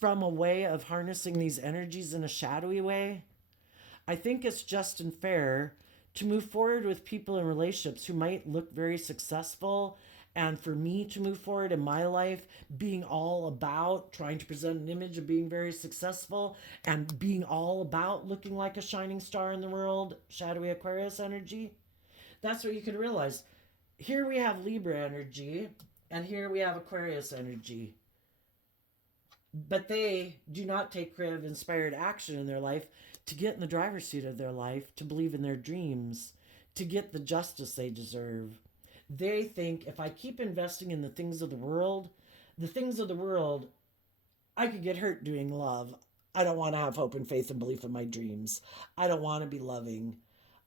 from a way of harnessing these energies in a shadowy way, I think it's just and fair to move forward with people in relationships who might look very successful, and for me to move forward in my life being all about trying to present an image of being very successful and being all about looking like a shining star in the world, shadowy Aquarius energy. That's what you can realize. Here we have Libra energy, and here we have Aquarius energy. But they do not take creative, inspired action in their life to get in the driver's seat of their life, to believe in their dreams, to get the justice they deserve. They think if I keep investing in the things of the world, I could get hurt doing love. I don't want to have hope and faith and belief in my dreams. I don't want to be loving.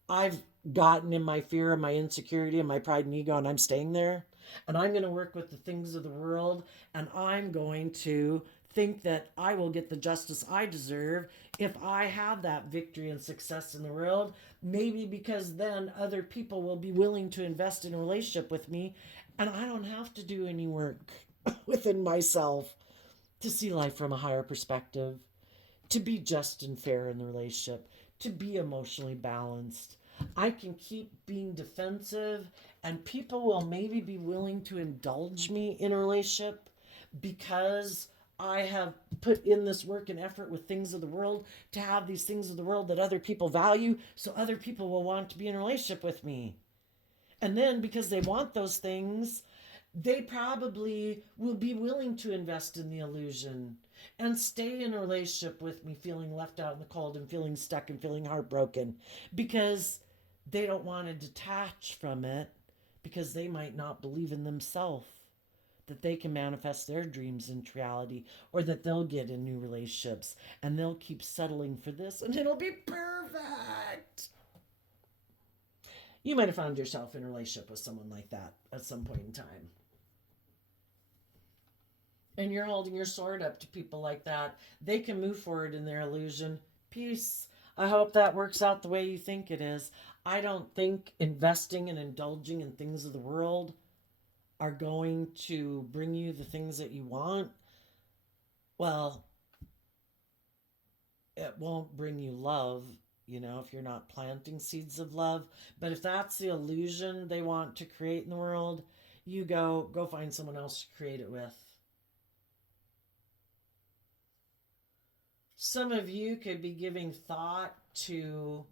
I've gotten in my fear and my insecurity and my pride and ego, and I'm staying there. And I'm going to work with the things of the world, and I'm going to think that I will get the justice I deserve if I have that victory and success in the world. Maybe because then other people will be willing to invest in a relationship with me, and I don't have to do any work within myself to see life from a higher perspective, to be just and fair in the relationship, to be emotionally balanced. I can keep being defensive, and people will maybe be willing to indulge me in a relationship because I have put in this work and effort with things of the world to have these things of the world that other people value, so other people will want to be in a relationship with me. And then because they want those things, they probably will be willing to invest in the illusion and stay in a relationship with me feeling left out in the cold and feeling stuck and feeling heartbroken because they don't want to detach from it, because they might not believe in themselves that they can manifest their dreams into reality, or that they'll get in new relationships and they'll keep settling for this and it'll be perfect. You might have found yourself in a relationship with someone like that at some point in time. And you're holding your sword up to people like that. They can move forward in their illusion. Peace. I hope that works out the way you think it is. I don't think investing and indulging in things of the world are going to bring you the things that you want. Well, it won't bring you love, if you're not planting seeds of love. But if that's the illusion they want to create in the world, you go find someone else to create it with. Some of you could be giving thought to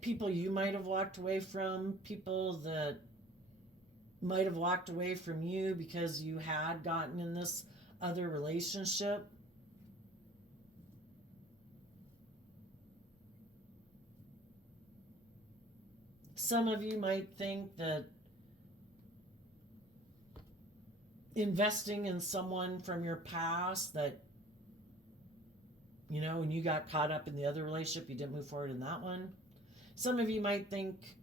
people you might have walked away from, people that might have walked away from you because you had gotten in this other relationship. Some of you might think that investing in someone from your past that, when you got caught up in the other relationship, you didn't move forward in that one. Some of you might think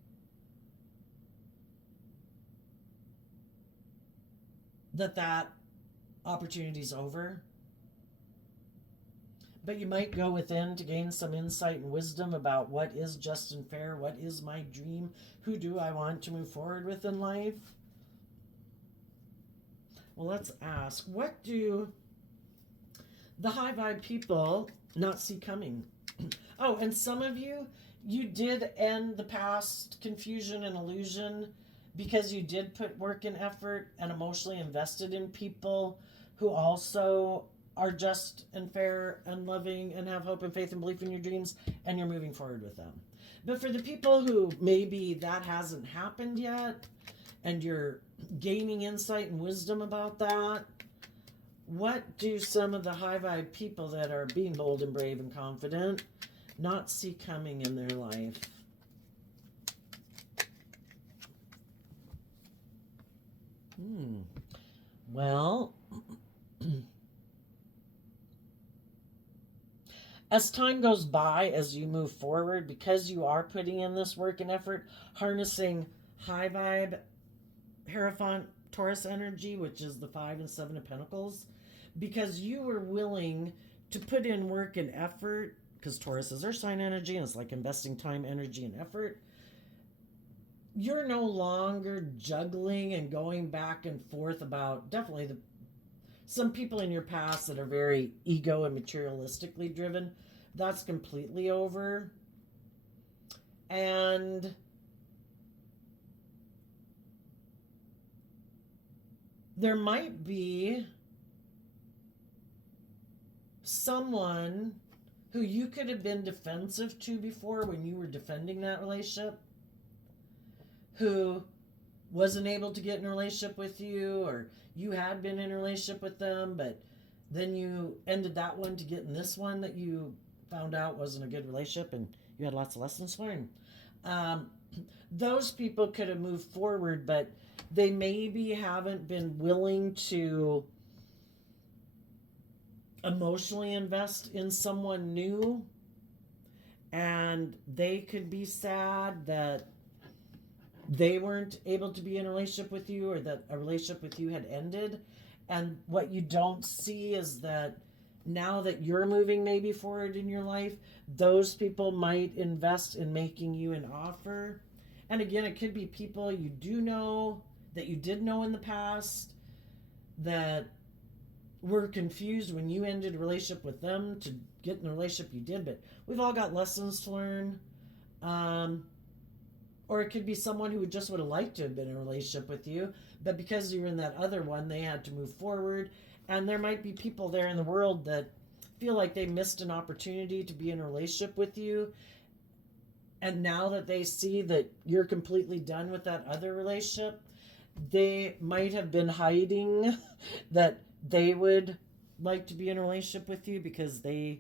that opportunity's over. But you might go within to gain some insight and wisdom about what is just and fair, what is my dream, who do I want to move forward with in life. Well, let's ask, what do the high vibe people not see coming? Oh, and some of you, you did end the past confusion and illusion because you did put work and effort and emotionally invested in people who also are just and fair and loving and have hope and faith and belief in your dreams, and you're moving forward with them. But for the people who maybe that hasn't happened yet and you're gaining insight and wisdom about that, what do some of the high vibe people that are being bold and brave and confident not see coming in their life? Well, as time goes by, as you move forward, because you are putting in this work and effort, harnessing high vibe, Hierophant Taurus energy, which is the 5 and 7 of Pentacles, because you were willing to put in work and effort, because Taurus is earth sign energy and it's like investing time, energy, and effort. You're no longer juggling and going back and forth about definitely some people in your past that are very ego and materialistically driven. That's completely over. And there might be someone who you could have been defensive to before when you were defending that relationship, who wasn't able to get in a relationship with you, or you had been in a relationship with them, but then you ended that one to get in this one that you found out wasn't a good relationship and you had lots of lessons learned. Those people could have moved forward, but they maybe haven't been willing to emotionally invest in someone new, and they could be sad that they weren't able to be in a relationship with you, or that a relationship with you had ended. And what you don't see is that now that you're moving maybe forward in your life, those people might invest in making you an offer. And again, it could be people you do know, that you did know in the past, that were confused when you ended a relationship with them to get in the relationship you did. But we've all got lessons to learn. Or it could be someone who just would have liked to have been in a relationship with you, but because you're in that other one, they had to move forward. And there might be people there in the world that feel like they missed an opportunity to be in a relationship with you. And now that they see that you're completely done with that other relationship, they might have been hiding that they would like to be in a relationship with you, because they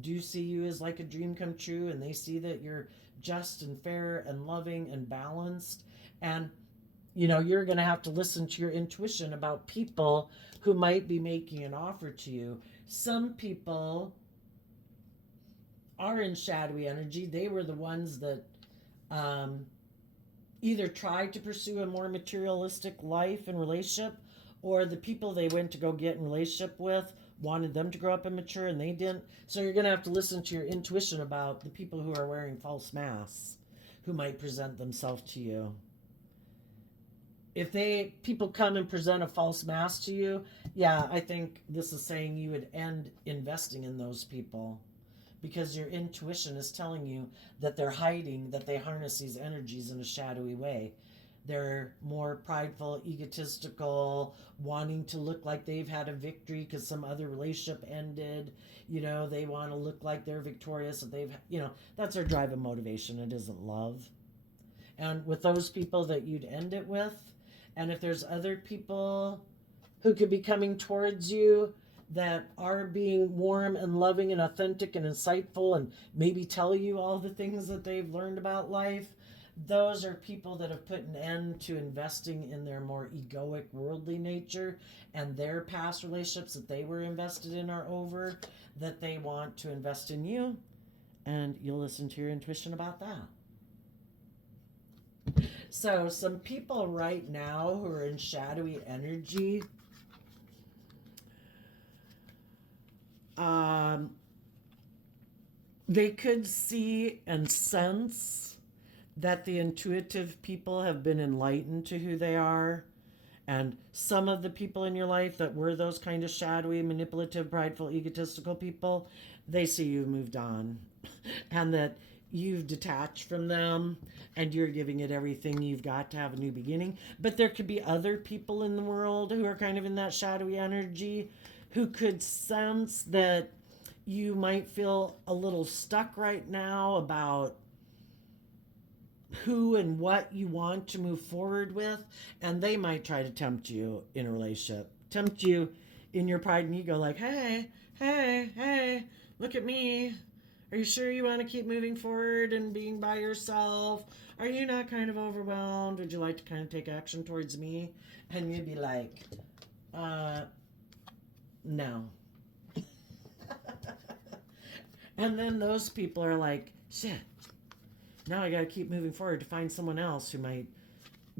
do see you as like a dream come true, and they see that you're just and fair and loving and balanced. And you're going to have to listen to your intuition about people who might be making an offer to you. Some people are in shadowy energy. They were the ones that either tried to pursue a more materialistic life and relationship, or the people they went to go get in relationship with wanted them to grow up and mature, and they didn't. So you're going to have to listen to your intuition about the people who are wearing false masks, who might present themselves to you. If people come and present a false mask to you, yeah, I think this is saying you would end investing in those people, because your intuition is telling you that they're hiding, that they harness these energies in a shadowy way. They're more prideful, egotistical, wanting to look like they've had a victory because some other relationship ended. They want to look like they're victorious, that that's their drive and motivation. It isn't love. And with those people that you'd end it with, and if there's other people who could be coming towards you that are being warm and loving and authentic and insightful, and maybe tell you all the things that they've learned about life, those are people that have put an end to investing in their more egoic, worldly nature, and their past relationships that they were invested in are over, that they want to invest in you, and you'll listen to your intuition about that. So some people right now who are in shadowy energy, they could see and sense that the intuitive people have been enlightened to who they are, And some of the people in your life that were those kind of shadowy, manipulative, prideful, egotistical people, they see you've moved on and that you've detached from them and you're giving it everything you've got to have a new beginning. But there could be other people in the world who are kind of in that shadowy energy who could sense that you might feel a little stuck right now about who and what you want to move forward with, and they might try to tempt you in a relationship, tempt you in your pride and ego, like, hey, look at me. Are you sure you want to keep moving forward and being by yourself? Are you not kind of overwhelmed? Would you like to kind of take action towards me? And you'd be like, no. And then those people are like, shit, now I got to keep moving forward to find someone else who might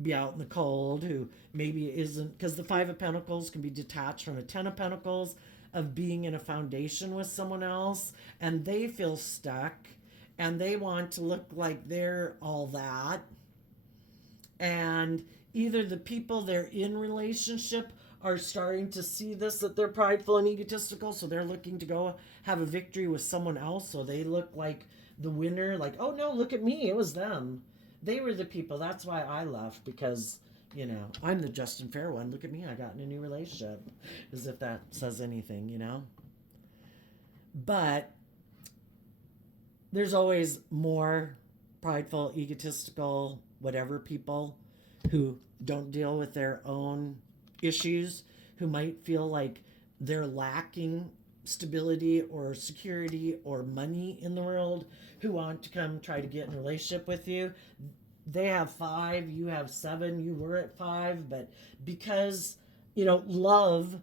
be out in the cold, who maybe isn't, because the Five of Pentacles can be detached from the Ten of Pentacles of being in a foundation with someone else, and they feel stuck and they want to look like they're all that. And either the people they're in relationship are starting to see this, that they're prideful and egotistical, so they're looking to go have a victory with someone else, so they look like the winner, like, oh no, look at me, it was them, they were the people, that's why I left, because I'm the just and fair one, look at me, I got in a new relationship, as if that says anything. But there's always more prideful, egotistical, whatever people who don't deal with their own issues, who might feel like they're lacking stability or security or money in the world, who want to come try to get in a relationship with you. They have 5, you have 7, you were at 5, but because love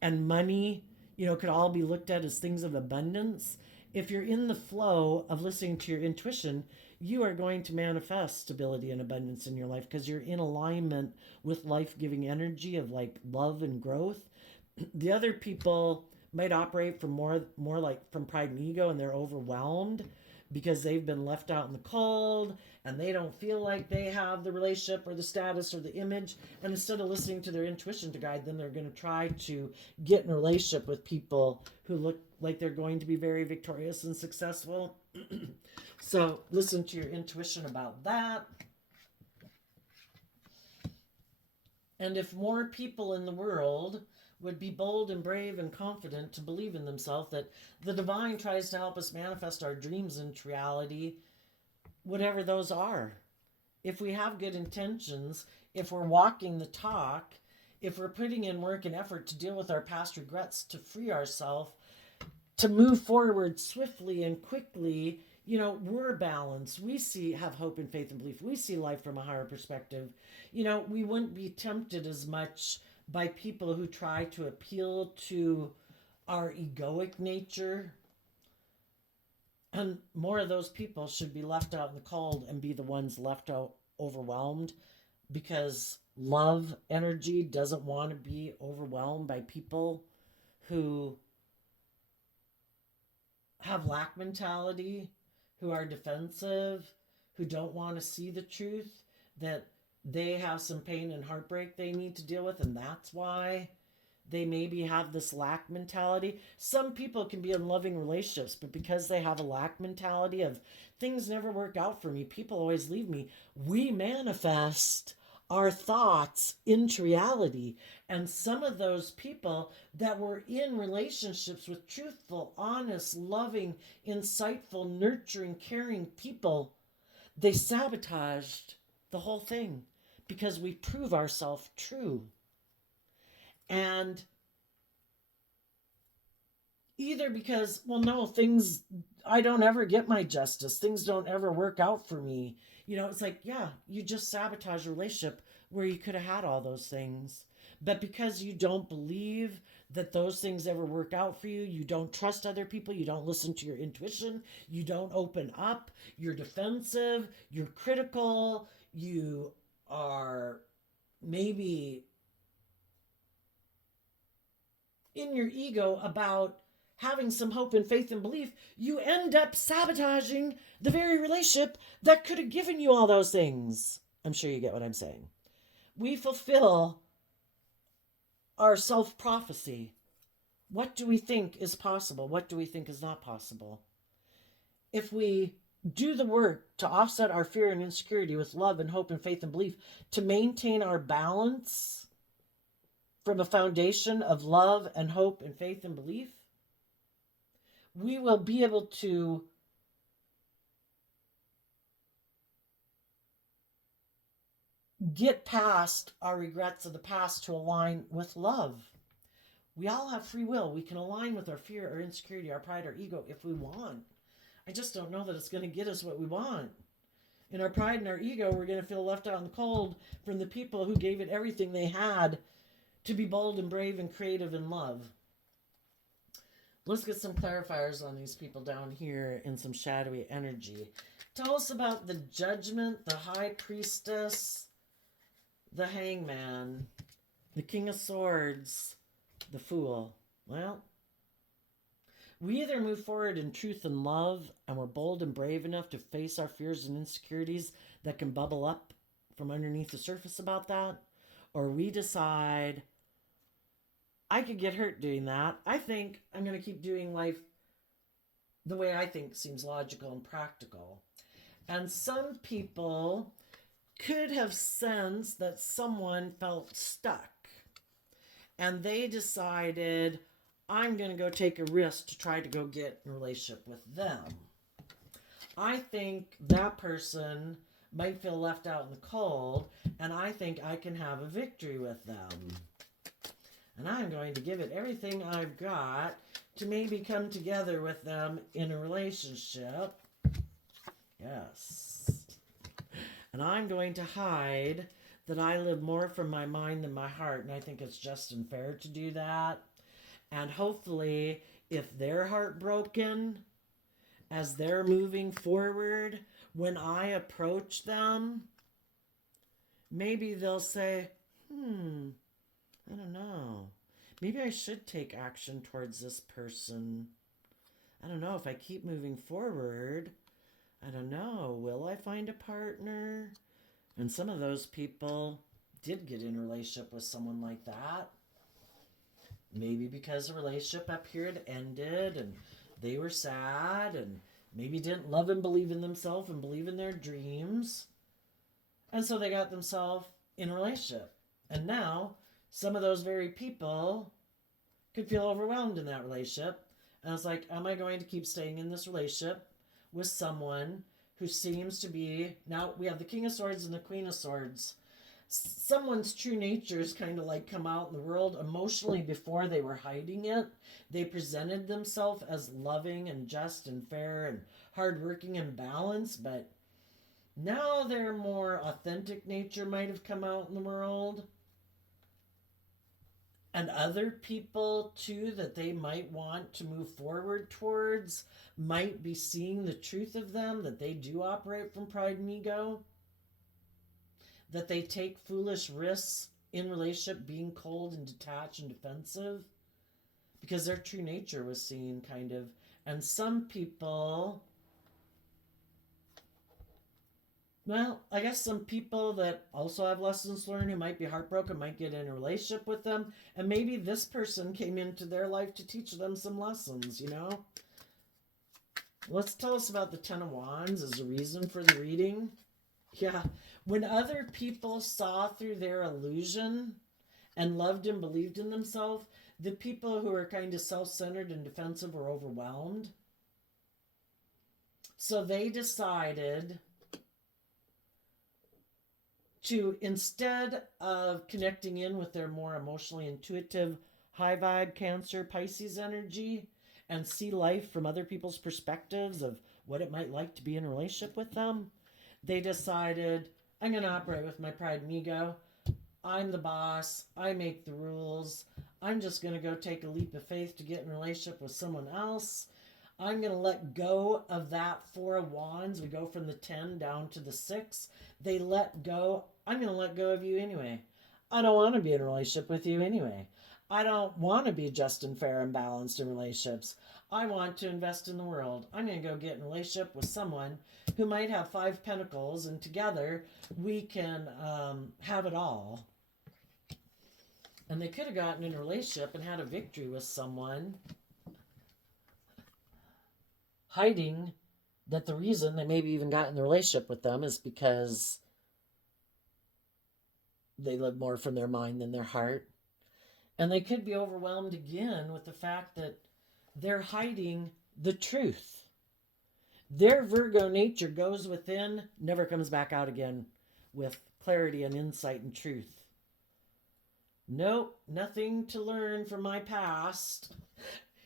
and money could all be looked at as things of abundance, if you're in the flow of listening to your intuition, you are going to manifest stability and abundance in your life, because you're in alignment with life-giving energy of like love and growth. The other people might operate from more like from pride and ego, and they're overwhelmed because they've been left out in the cold and they don't feel like they have the relationship or the status or the image, and instead of listening to their intuition to guide them, they're going to try to get in a relationship with people who look like they're going to be very victorious and successful. So listen to your intuition about that. And if more people in the world would be bold and brave and confident to believe in themselves, that the divine tries to help us manifest our dreams into reality, whatever those are. If we have good intentions, if we're walking the talk, if we're putting in work and effort to deal with our past regrets, to free ourselves, to move forward swiftly and quickly, we're balanced. We have hope and faith and belief. We see life from a higher perspective. We wouldn't be tempted as much by people who try to appeal to our egoic nature. And more of those people should be left out in the cold and be the ones left out overwhelmed, because love energy doesn't want to be overwhelmed by people who have lack mentality, who are defensive, who don't want to see the truth, that they have some pain and heartbreak they need to deal with, and that's why they maybe have this lack mentality. Some people can be in loving relationships, but because they have a lack mentality of things never work out for me, people always leave me, we manifest our thoughts into reality. And some of those people that were in relationships with truthful, honest, loving, insightful, nurturing, caring people, they sabotaged the whole thing because we prove ourselves true. And either because, well, no, I don't ever get my justice. Things don't ever work out for me. It's like, yeah, you just sabotage a relationship where you could have had all those things. But because you don't believe that those things ever work out for you, you don't trust other people, you don't listen to your intuition, you don't open up, you're defensive, you're critical, you are maybe in your ego about having some hope and faith and belief, you end up sabotaging the very relationship that could have given you all those things. I'm sure you get what I'm saying. We fulfill our self-prophecy. What do we think is possible? What do we think is not possible? If we do the work to offset our fear and insecurity with love and hope and faith and belief, to maintain our balance from a foundation of love and hope and faith and belief, we will be able to get past our regrets of the past to align with love. We all have free will. We can align with our fear, our insecurity, our pride, our ego if we want. I just don't know that it's going to get us what we want. In our pride and our ego, we're going to feel left out in the cold from the people who gave it everything they had to be bold and brave and creative and love. Let's get some clarifiers on these people down here in some shadowy energy. Tell us about the Judgment, the High Priestess, the Hangman, the King of Swords, the Fool. Well, we either move forward in truth and love, and we're bold and brave enough to face our fears and insecurities that can bubble up from underneath the surface about that, or we decide, I could get hurt doing that. I think I'm going to keep doing life the way I think seems logical and practical. And some people could have sensed that someone felt stuck, and they decided, I'm going to go take a risk to try to go get in a relationship with them. I think that person might feel left out in the cold, and I think I can have a victory with them. And I'm going to give it everything I've got to maybe come together with them in a relationship. Yes. And I'm going to hide that I live more from my mind than my heart, and I think it's just and fair to do that. And hopefully, if they're heartbroken, as they're moving forward, when I approach them, maybe they'll say, I don't know. Maybe I should take action towards this person. I don't know. If I keep moving forward, I don't know. Will I find a partner? And some of those people did get in a relationship with someone like that. Maybe because the relationship up here had ended and they were sad and maybe didn't love and believe in themselves and believe in their dreams. And so they got themselves in a relationship. And now some of those very people could feel overwhelmed in that relationship. And it's like, am I going to keep staying in this relationship with someone who seems to be, now we have the King of Swords and the Queen of Swords. Someone's true nature is kind of like come out in the world emotionally before they were hiding it. They presented themselves as loving and just and fair and hardworking and balanced, but now their more authentic nature might have come out in the world. And other people, too, that they might want to move forward towards might be seeing the truth of them, that they do operate from pride and ego, that they take foolish risks in relationship being cold and detached and defensive because their true nature was seen kind of. And some people, well, I guess some people that also have lessons learned who might be heartbroken might get in a relationship with them. And maybe this person came into their life to teach them some lessons, you know? Let's tell us about the Ten of Wands as a reason for the reading. Yeah, when other people saw through their illusion and loved and believed in themselves, the people who are kind of self-centered and defensive were overwhelmed. So they decided to, instead of connecting in with their more emotionally intuitive, high vibe Cancer, Pisces energy and see life from other people's perspectives of what it might like to be in a relationship with them, they decided, I'm going to operate with my pride and ego. I'm the boss. I make the rules. I'm just going to go take a leap of faith to get in a relationship with someone else. I'm going to let go of that Four of Wands. We go from the 10 down to the 6. They let go. I'm going to let go of you anyway. I don't want to be in a relationship with you anyway. I don't want to be just and fair and balanced in relationships. I want to invest in the world. I'm going to go get in a relationship with someone who might have 5 pentacles, and together we can have it all. And they could have gotten in a relationship and had a victory with someone, hiding that the reason they maybe even got in the relationship with them is because they live more from their mind than their heart. And they could be overwhelmed again with the fact that they're hiding the truth. Their Virgo nature goes within, never comes back out again with clarity and insight and truth. Nope, nothing to learn from my past.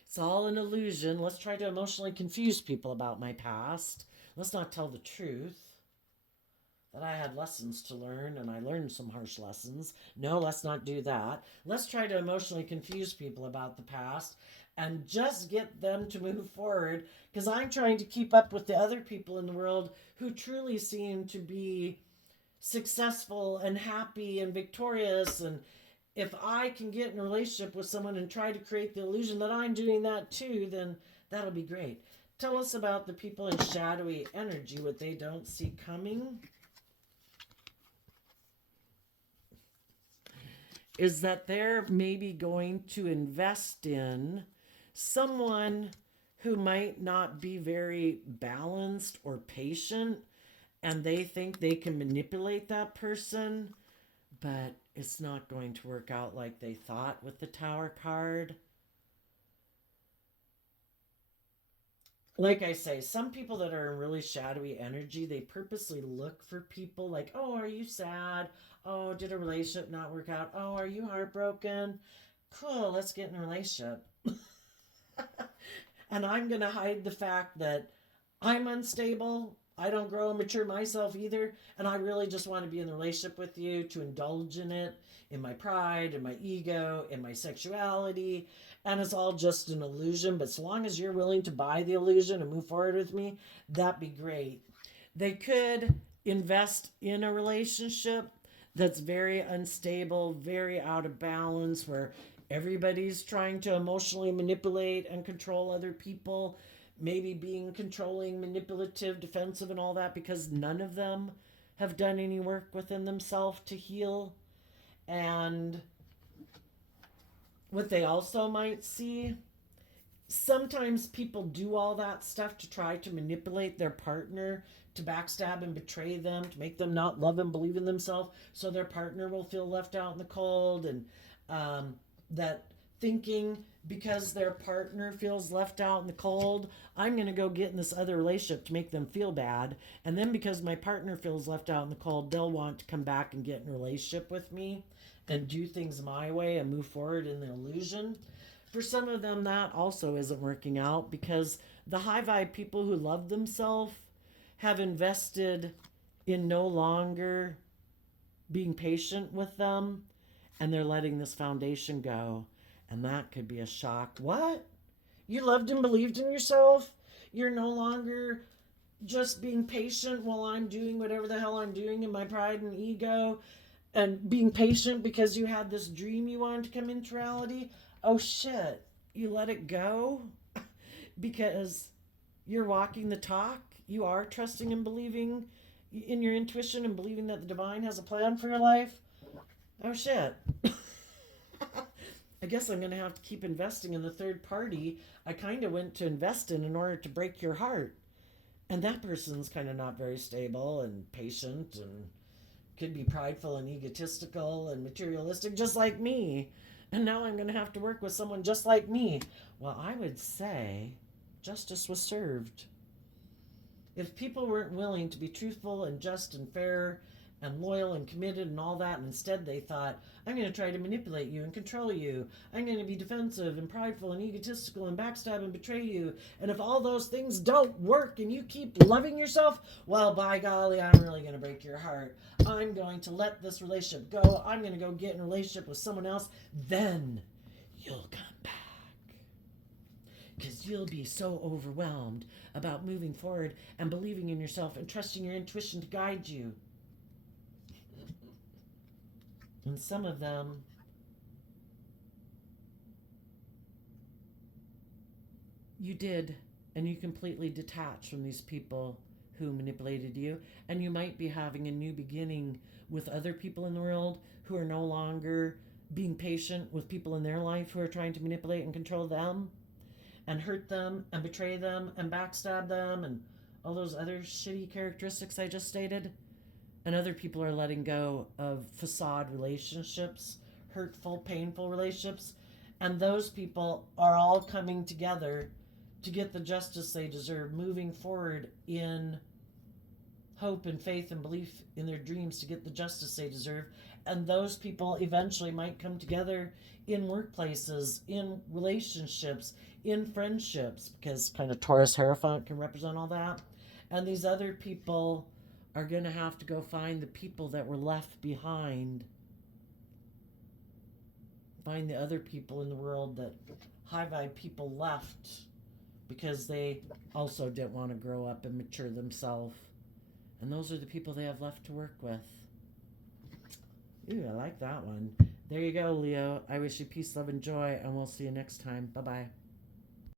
It's all an illusion. Let's try to emotionally confuse people about my past. Let's not tell the truth. That I had lessons to learn and I learned some harsh lessons. No, let's not do that. Let's try to emotionally confuse people about the past and just get them to move forward, because I'm trying to keep up with the other people in the world who truly seem to be successful and happy and victorious. And if I can get in a relationship with someone and try to create the illusion that I'm doing that too, then that'll be great. Tell us about the people in shadowy energy, what they don't see coming. Is that they're maybe going to invest in someone who might not be very balanced or patient, and they think they can manipulate that person, but it's not going to work out like they thought with the Tower card. Like I say, some people that are in really shadowy energy, they purposely look for people like, oh, are you sad? Oh, did a relationship not work out? Oh, are you heartbroken? Cool, let's get in a relationship. And I'm going to hide the fact that I'm unstable. I don't grow and mature myself either. And I really just want to be in a relationship with you to indulge in it, in my pride, in my ego, in my sexuality. And it's all just an illusion. But so long as you're willing to buy the illusion and move forward with me, that'd be great. They could invest in a relationship that's very unstable, very out of balance, where everybody's trying to emotionally manipulate and control other people, maybe being controlling, manipulative, defensive, and all that, because none of them have done any work within themselves to heal. And what they also might see, sometimes people do all that stuff to try to manipulate their partner, to backstab and betray them, to make them not love and believe in themselves, so their partner will feel left out in the cold. And that thinking, because their partner feels left out in the cold, I'm going to go get in this other relationship to make them feel bad. And then because my partner feels left out in the cold, they'll want to come back and get in a relationship with me and do things my way and move forward in the illusion. For some of them, that also isn't working out, because the high vibe people who love themselves have invested in no longer being patient with them, and they're letting this foundation go. And that could be a shock. What? You loved and believed in yourself? You're no longer just being patient while I'm doing whatever the hell I'm doing in my pride and ego, and being patient because you had this dream you wanted to come into reality? Oh shit. You let it go because you're walking the talk. You are trusting and believing in your intuition and believing that the divine has a plan for your life. Oh shit. I guess I'm going to have to keep investing in the third party I kind of went to invest in order to break your heart. And that person's kind of not very stable and patient and could be prideful and egotistical and materialistic, just like me. And now I'm going to have to work with someone just like me. Well, I would say justice was served. If people weren't willing to be truthful and just and fair and loyal and committed and all that, and instead they thought, I'm going to try to manipulate you and control you. I'm going to be defensive and prideful and egotistical and backstab and betray you. And if all those things don't work and you keep loving yourself, well, by golly, I'm really going to break your heart. I'm going to let this relationship go. I'm going to go get in a relationship with someone else. Then you'll come back. Because you'll be so overwhelmed about moving forward and believing in yourself and trusting your intuition to guide you. And some of them, you did, and you completely detached from these people who manipulated you. And you might be having a new beginning with other people in the world who are no longer being patient with people in their life who are trying to manipulate and control them and hurt them and betray them and backstab them and all those other shitty characteristics I just stated. And other people are letting go of facade relationships, hurtful, painful relationships. And those people are all coming together to get the justice they deserve, moving forward in hope and faith and belief in their dreams to get the justice they deserve. And those people eventually might come together in workplaces, in relationships, in friendships, because kind of Taurus Hierophant can represent all that. And these other people are going to have to go find the people that were left behind. Find the other people in the world that high vibe people left because they also didn't want to grow up and mature themselves. And those are the people they have left to work with. Ooh, I like that one. There you go, Leo. I wish you peace, love, and joy, and we'll see you next time. Bye-bye.